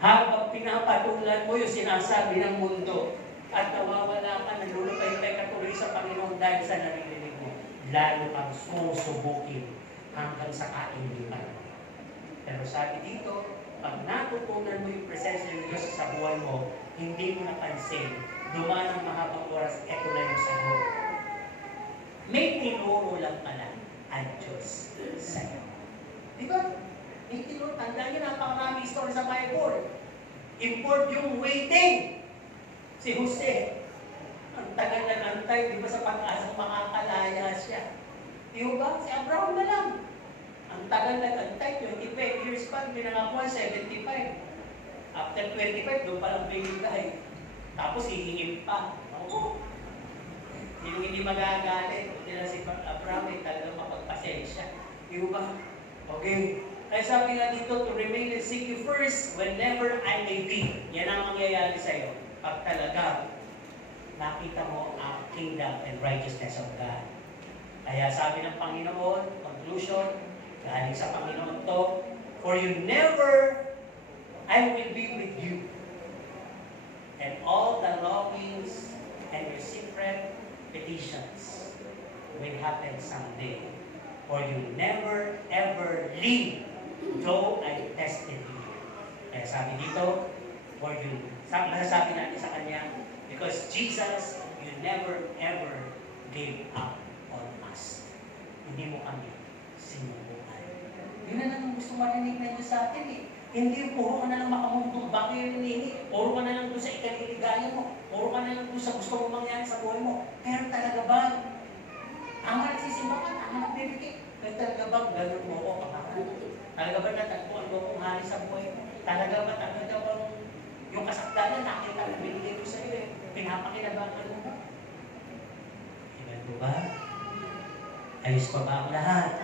Habang pinapatulan mo yung sinasabi ng mundo at nawawala ka, nalulupay-pay ka tuloy sa Panginoon dahil sa naririnig mo, lalo kang susubukin hanggang sa kainipan. Pero sabi dito, pag natutunan mo yung presensya ng Diyos sa buhay mo, hindi mo napansin, dumaan ang mahabang oras, eto na yung sagot. May tinuro lang pala ang Diyos sa'yo. Di ba? May tinuro, tandaan nyo, napakarami story sa Bible. Import yung waiting. Si Jose, ang tagal na nantay, di ba sa pag-asa makakalaya siya. Di ba? Si Abraham na lang. Ang tagal na nantay, 25 years pa, pinangakuha 75. After 25, doon palang bigay. Tapos hihingin pa. Oo. Yung hindi magagalit, hindi na si Abraham ay talagang mapagpasensya. Di ba? Okay. Kaya sabi nga dito, to remain and seek you first whenever I may be. Yan ang mangyayari sa'yo. Pag talaga nakita mo ang kingdom and righteousness of God. Kaya sabi ng Panginoon, conclusion, galing sa Panginoon to, for you never, I will be with you. And all the longings and your secret petitions will happen someday. For you never, ever leave, though I tested you. Kaya sabi dito, for you, masasabi natin sa Kanya, because Jesus, you never, ever gave up on us. Hindi mo kami sinubukan. Yun na lang ang gusto marinig na Diyos sa atin eh. Hindi puro ka na lang makamuntong bakit yung hinihingi. Puro ka na lang doon sa ikaliligaya mo. Puro ka na lang doon sa gusto mo mangyari sa buhay mo. Pero talaga ba? Ang nagsisimba ka, ang nagbibigay. Pero talaga ba, ganun mo ako makakaan? Talaga ba natagpuan mo kung hari sa buhay mo? Talaga ba yung kasakdanan nakita na binigay ko sa iyo eh. Pinapakinabangan mo ba? Iban ko ba? Ayos pa ba ang lahat?